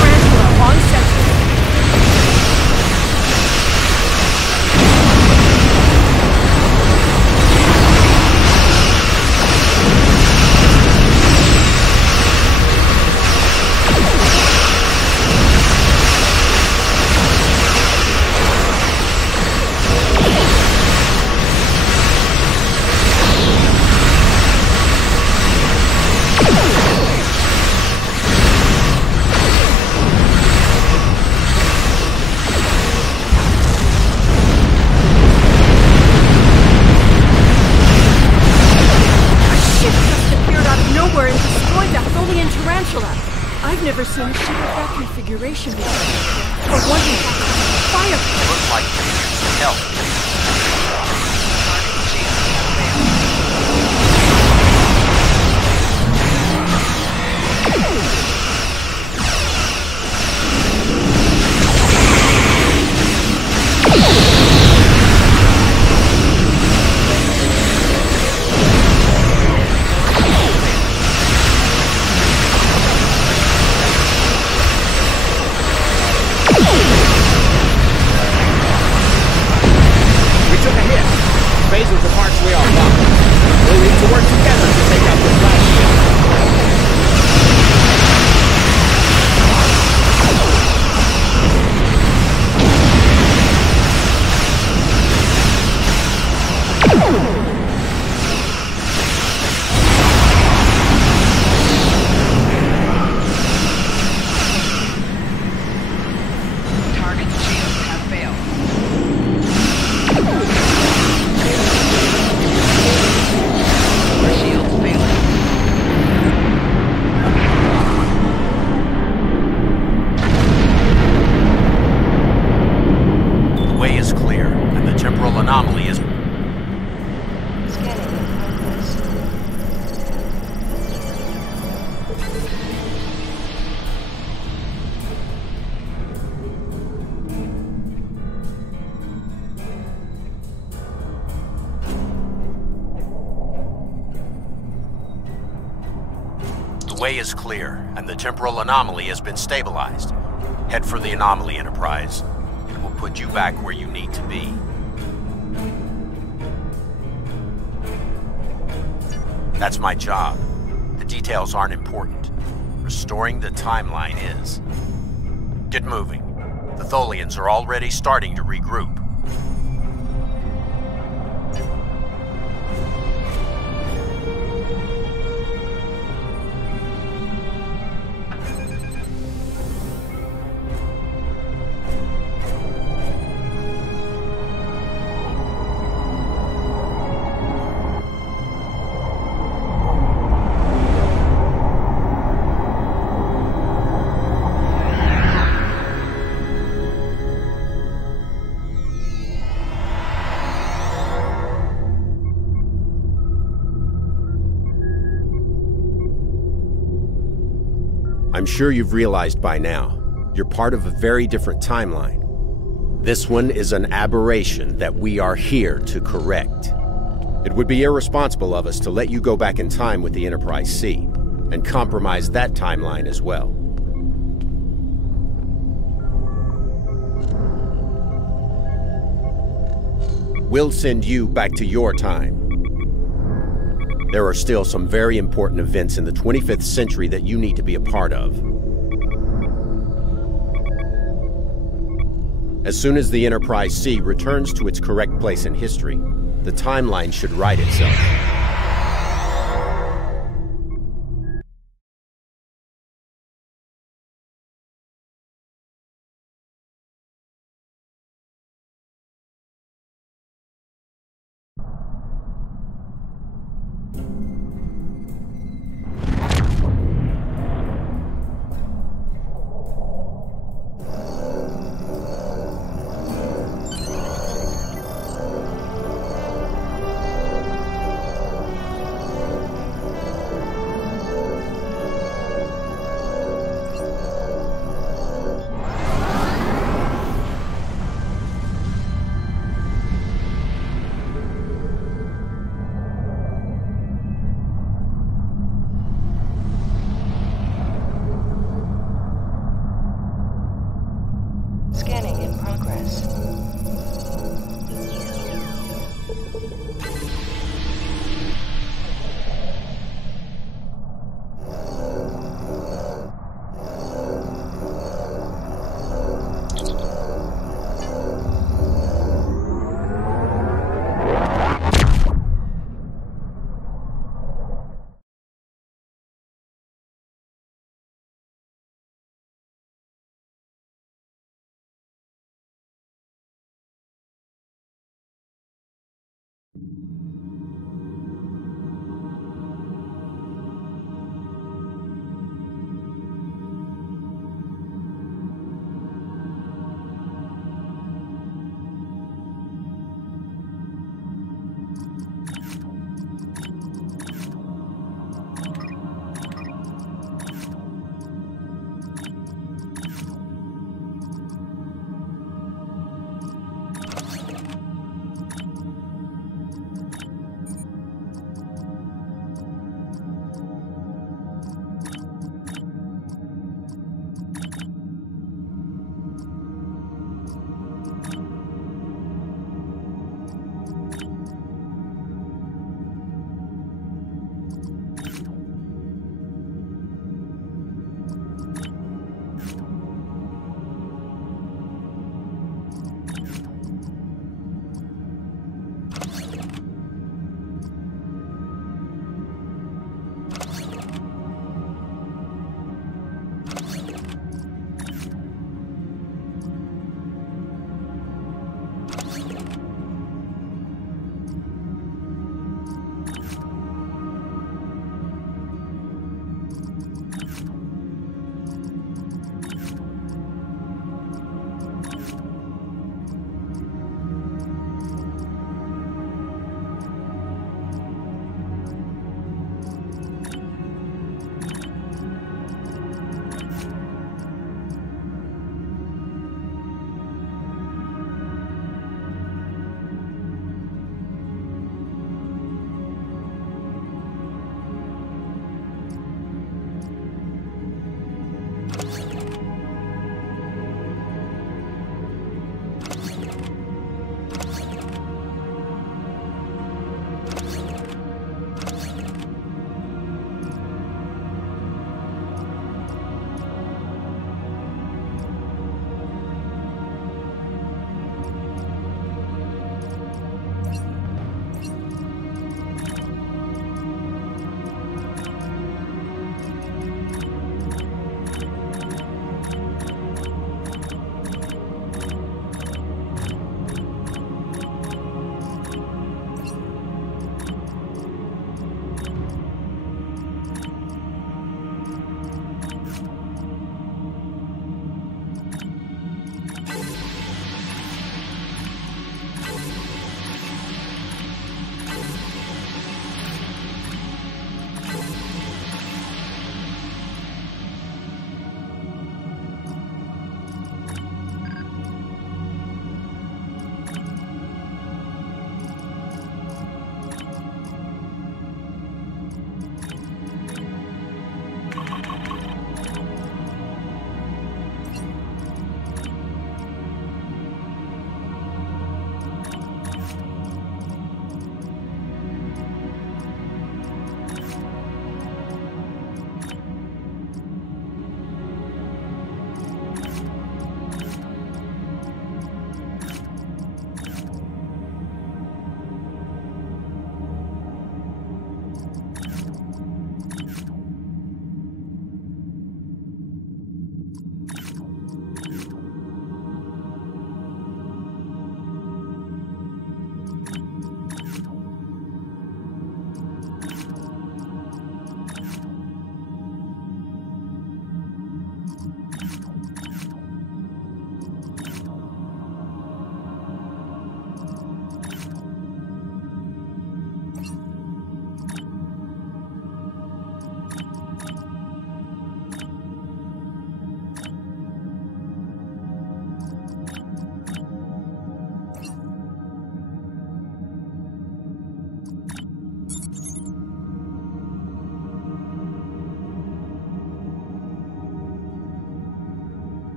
Tarantula on sensor. I've never seen a ship of that configuration before. For one thing, fire! Looks like you need some help. We took a way is clear, and the temporal anomaly has been stabilized. Head for the anomaly, Enterprise. It will put you back where you need to be. That's my job. The details aren't important. Restoring the timeline is. Get moving. The Tholians are already starting to regroup. I'm sure you've realized by now, you're part of a very different timeline. This one is an aberration that we are here to correct. It would be irresponsible of us to let you go back in time with the Enterprise C, and compromise that timeline as well. We'll send you back to your time. There are still some very important events in the 25th century that you need to be a part of. As soon as the Enterprise C returns to its correct place in history, the timeline should right itself. Scanning in progress.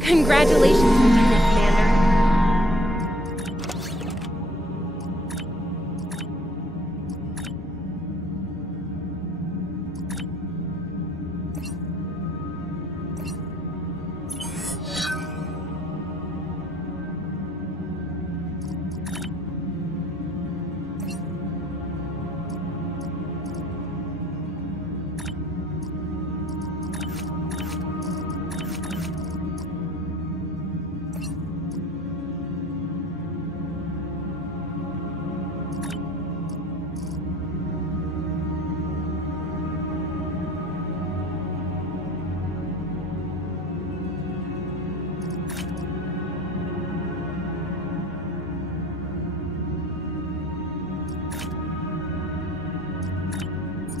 Congratulations, Lieutenant Commander.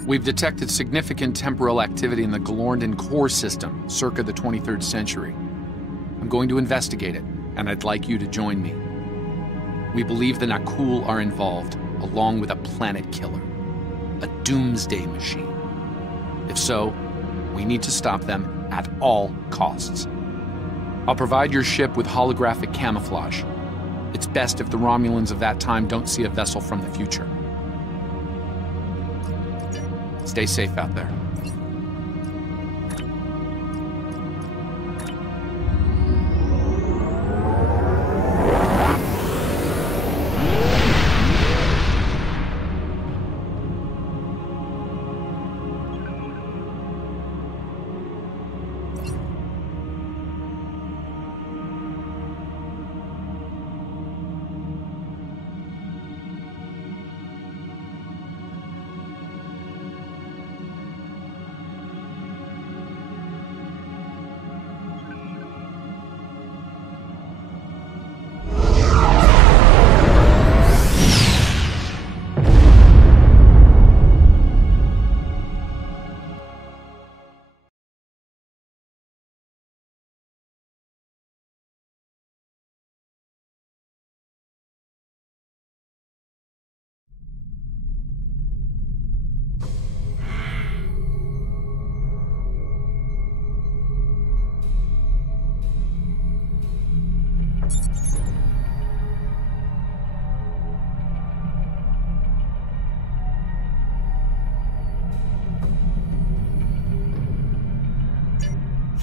We've detected significant temporal activity in the Galorndon core system, circa the 23rd century. I'm going to investigate it, and I'd like you to join me. We believe the Nakul are involved, along with a planet killer, a doomsday machine. If so, we need to stop them at all costs. I'll provide your ship with holographic camouflage. It's best if the Romulans of that time don't see a vessel from the future. Stay safe out there.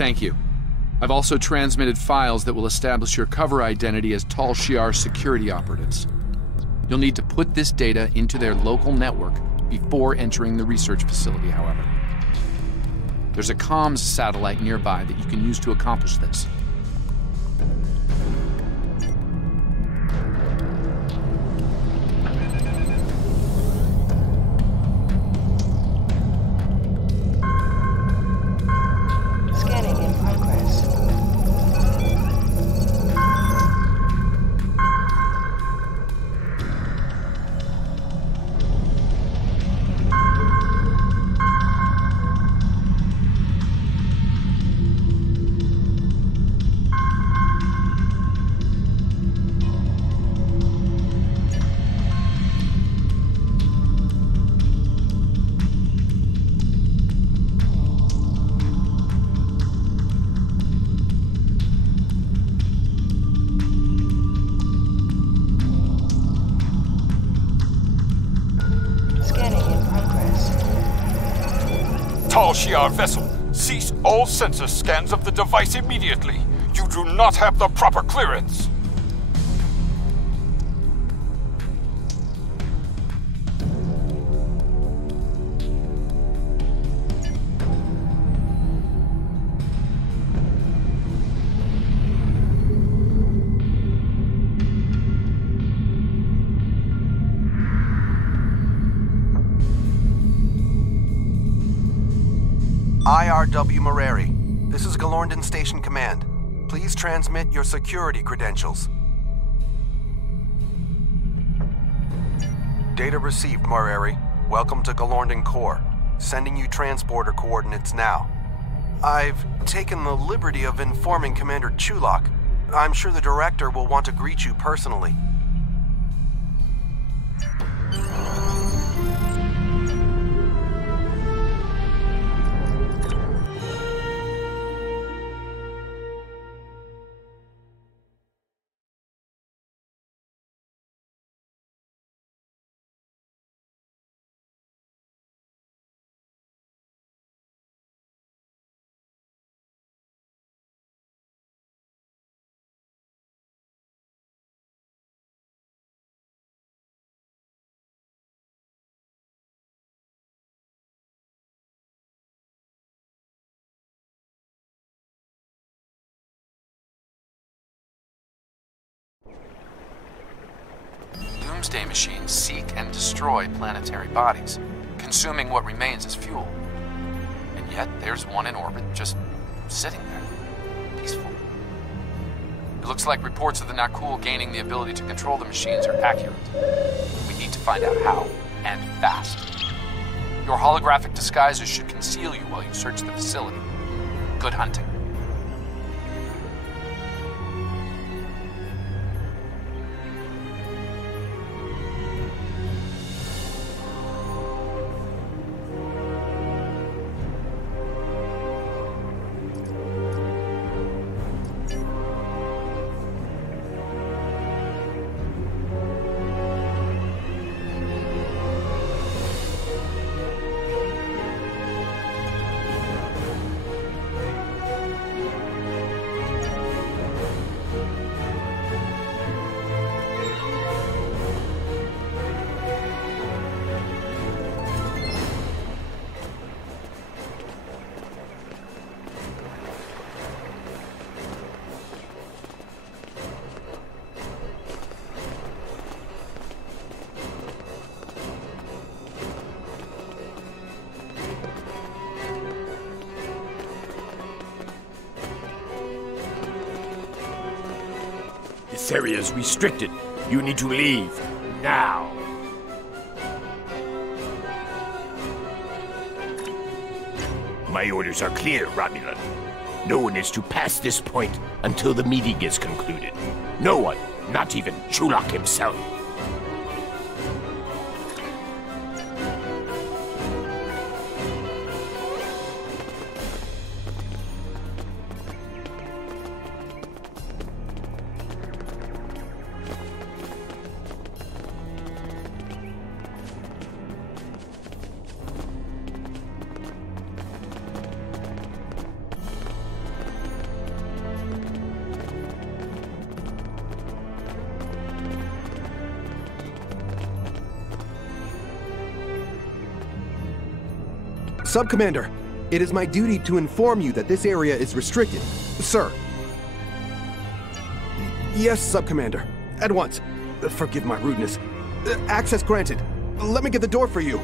Thank you. I've also transmitted files that will establish your cover identity as Tal Shiar security operatives. You'll need to put this data into their local network before entering the research facility, however. There's a comms satellite nearby that you can use to accomplish this. Tal Shiar vessel, cease all sensor scans of the device immediately. You do not have the proper clearance. IRW Moreri, this is Galorndon Station Command. Please transmit your security credentials. Data received, Moreri. Welcome to Galorndon Core. Sending you transporter coordinates now. I've taken the liberty of informing Commander Chulak. I'm sure the Director will want to greet you personally. doomsday machines seek and destroy planetary bodies, consuming what remains as fuel. And yet, there's one in orbit just sitting there, peaceful. It looks like reports of the Nakul gaining the ability to control the machines are accurate. We need to find out how, and fast. Your holographic disguises should conceal you while you search the facility. Good hunting. This area is restricted. You need to leave. Now. My orders are clear, Romulan. No one is to pass this point until the meeting is concluded. No one, not even Chulak himself. Sub-Commander, it is my duty to inform you that this area is restricted. Sir. Yes, Sub-Commander. At once. Forgive my rudeness. Access granted. Let me get the door for you.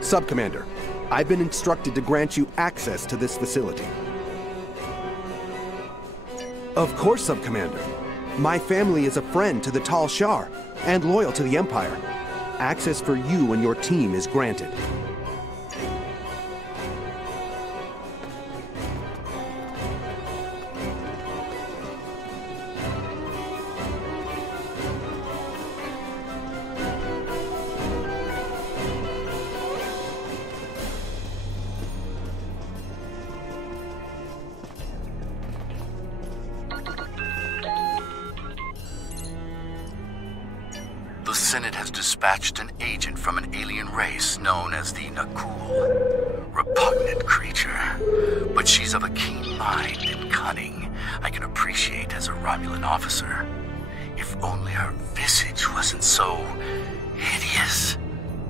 Sub-Commander, I've been instructed to grant you access to this facility. Of course, Sub-Commander. My family is a friend to the Tal Shar and loyal to the Empire. Access for you and your team is granted. The Senate has dispatched an agent from an alien race known as the Nakul. Repugnant creature, but she's of a keen mind and cunning I can appreciate as a Romulan officer. If only her visage wasn't so hideous.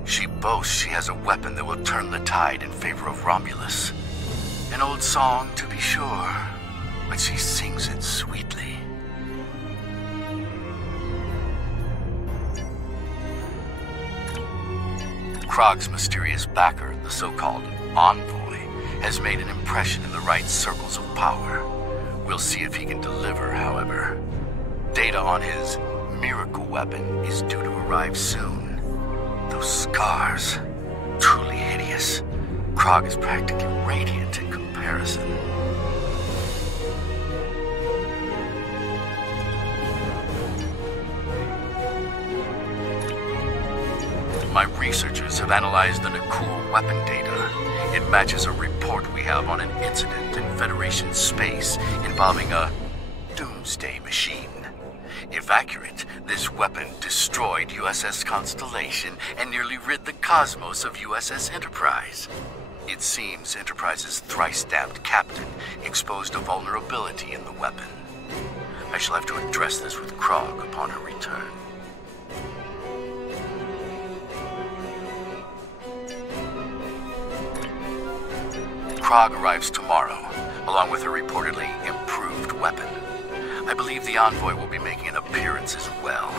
She boasts she has a weapon that will turn the tide in favor of Romulus. An old song, to be sure, but she sings it sweetly. Krog's mysterious backer, the so-called envoy, has made an impression in the right circles of power. We'll see if he can deliver, however. Data on his miracle weapon is due to arrive soon. Those scars, truly hideous. Krog is practically radiant in comparison. My researchers have analyzed the Nakul weapon data. It matches a report we have on an incident in Federation space involving a doomsday machine. If accurate, this weapon destroyed USS Constellation and nearly rid the cosmos of USS Enterprise. It seems Enterprise's thrice-stabbed captain exposed a vulnerability in the weapon. I shall have to address this with Krog upon her return. Krog arrives tomorrow, along with a reportedly improved weapon. I believe the envoy will be making an appearance as well.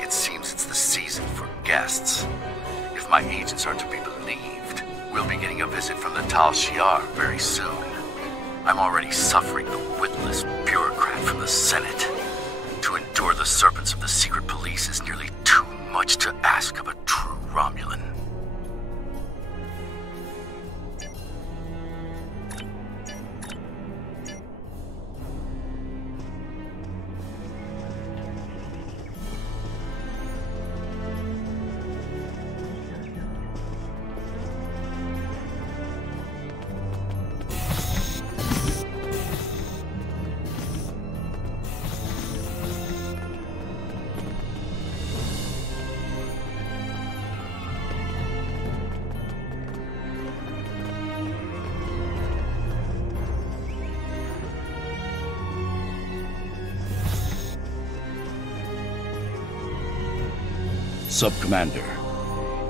It seems it's the season for guests. If my agents are to be believed, we'll be getting a visit from the Tal Shiar very soon. I'm already suffering the witless bureaucrat from the Senate. To endure the serpents of the secret police is nearly too much to ask of a true Romulan. Sub-Commander,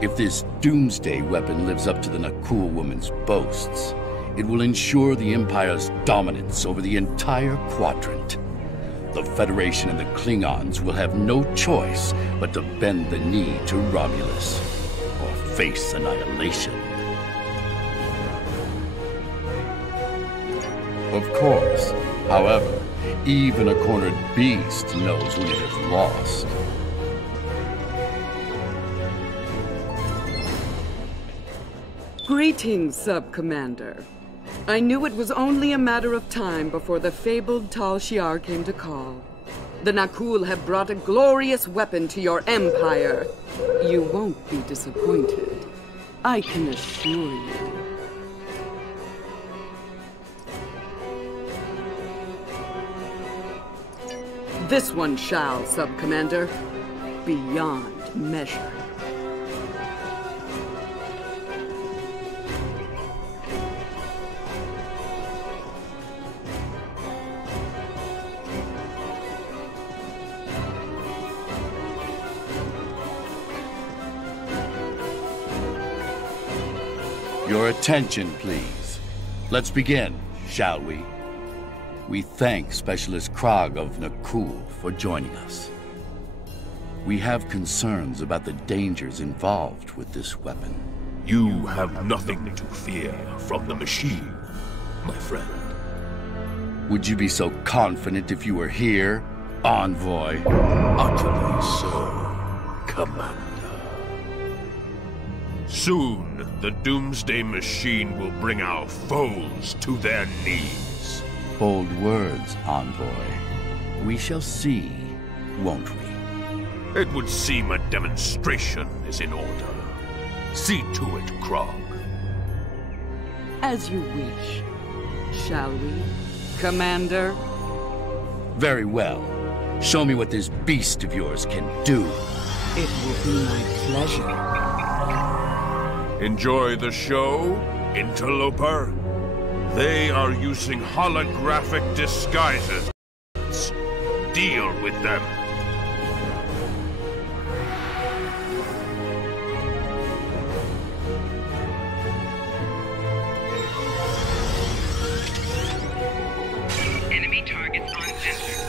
if this doomsday weapon lives up to the Nakul woman's boasts, it will ensure the Empire's dominance over the entire quadrant. The Federation and the Klingons will have no choice but to bend the knee to Romulus, or face annihilation. Of course, however, even a cornered beast knows when it has lost. Greetings, Sub-Commander. I knew it was only a matter of time before the fabled Tal Shiar came to call. The Nakul have brought a glorious weapon to your empire. You won't be disappointed, I can assure you. This one shall, Sub-Commander, beyond measure. Your attention, please. Let's begin, shall we? We thank Specialist Krog of Nakul for joining us. We have concerns about the dangers involved with this weapon. You have nothing to fear from the machine, my friend. Would you be so confident if you were here, Envoy? Utterly so, Commander. Soon, the Doomsday Machine will bring our foes to their knees. Bold words, Envoy. We shall see, won't we? It would seem a demonstration is in order. See to it, Krog. As you wish. Shall we, Commander? Very well. Show me what this beast of yours can do. It will be my pleasure. Enjoy the show, interloper? They are using holographic disguises. Deal with them. Enemy targets on center.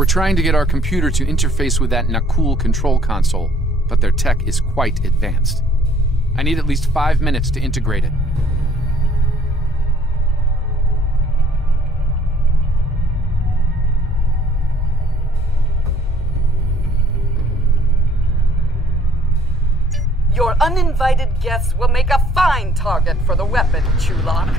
We're trying to get our computer to interface with that Nakul control console, but their tech is quite advanced. I need at least 5 minutes to integrate it. Your uninvited guests will make a fine target for the weapon, Chulak.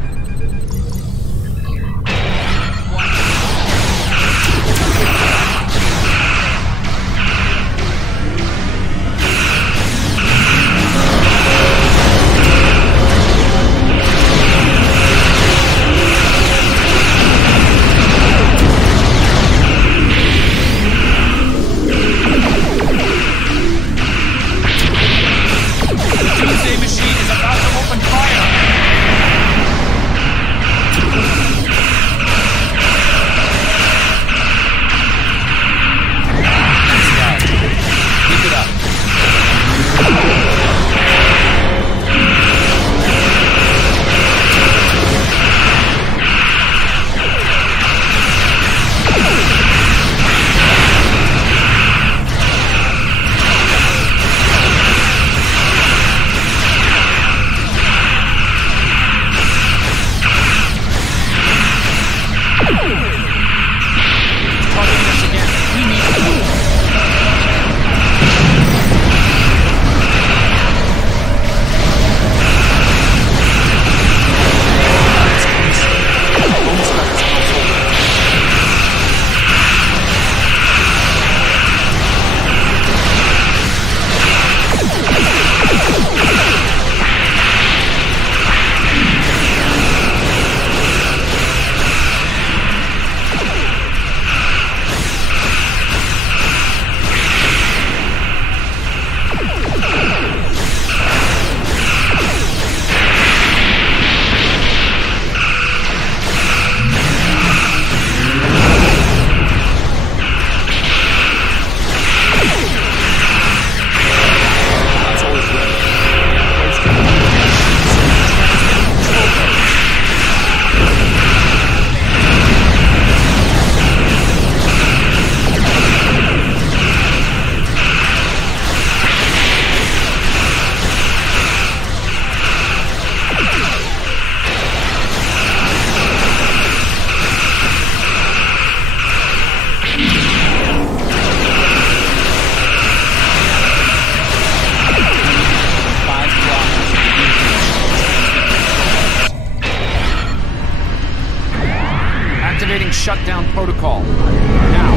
Shutdown protocol. Now.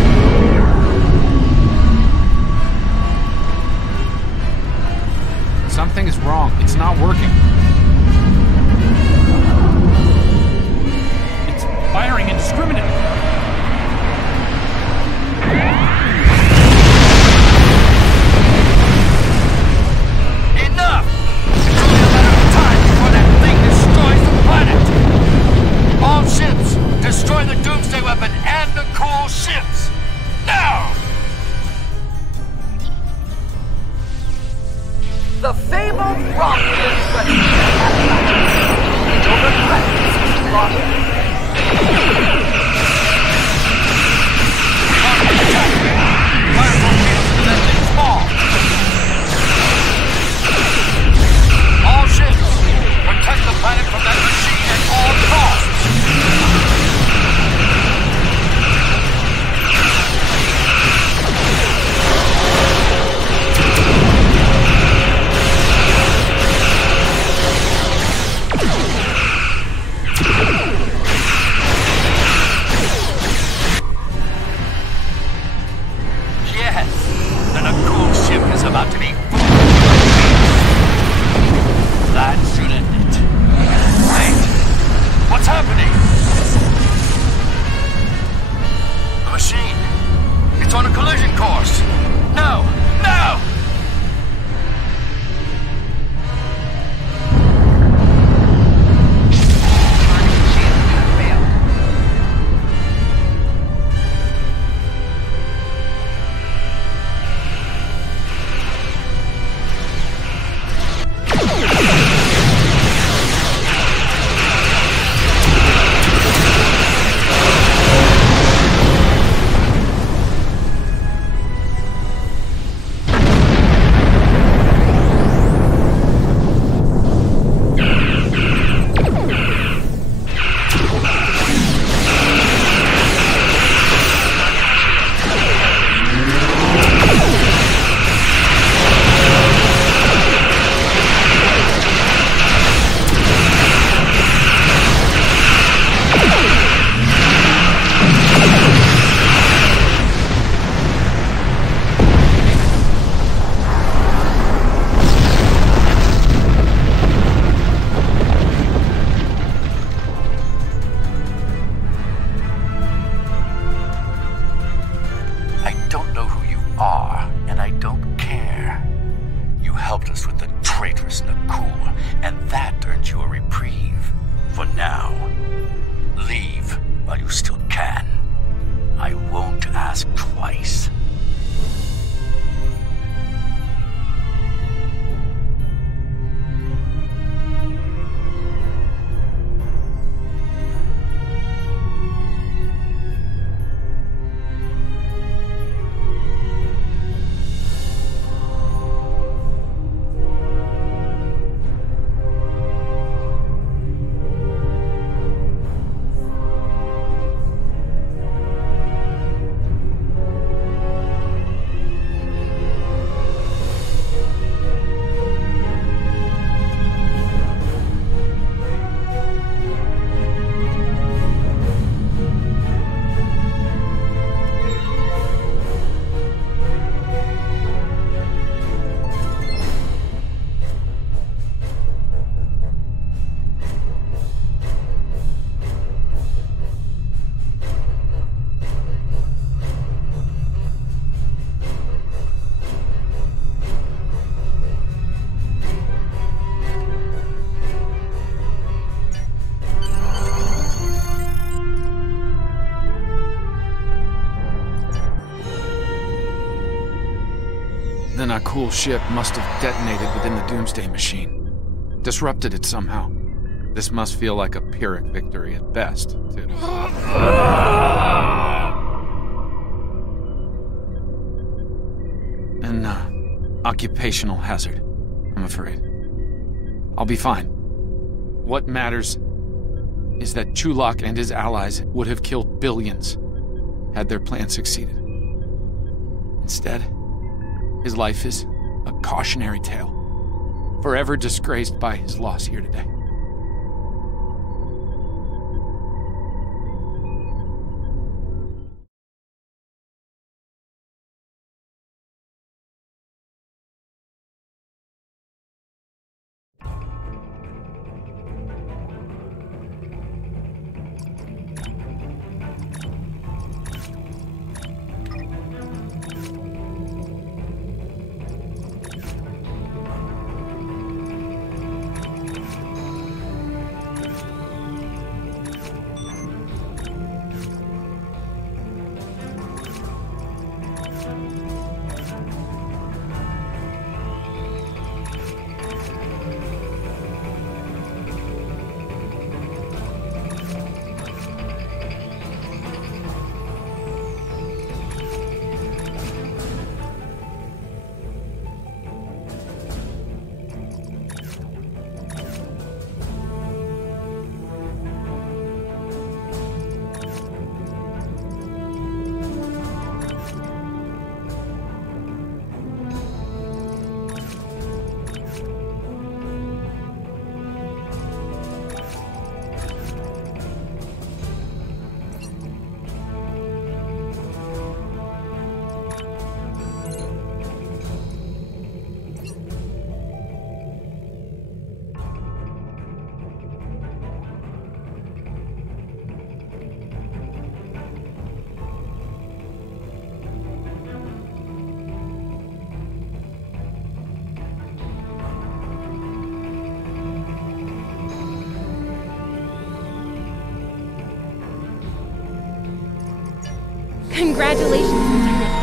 Something is wrong. It's not working. Nakul ship must have detonated within the Doomsday Machine. Disrupted it somehow. This must feel like a Pyrrhic victory at best, too. An occupational hazard, I'm afraid. I'll be fine. What matters is that Chulak and his allies would have killed billions had their plan succeeded. Instead, his life is a cautionary tale, forever disgraced by his loss here today. Congratulations, Lieutenant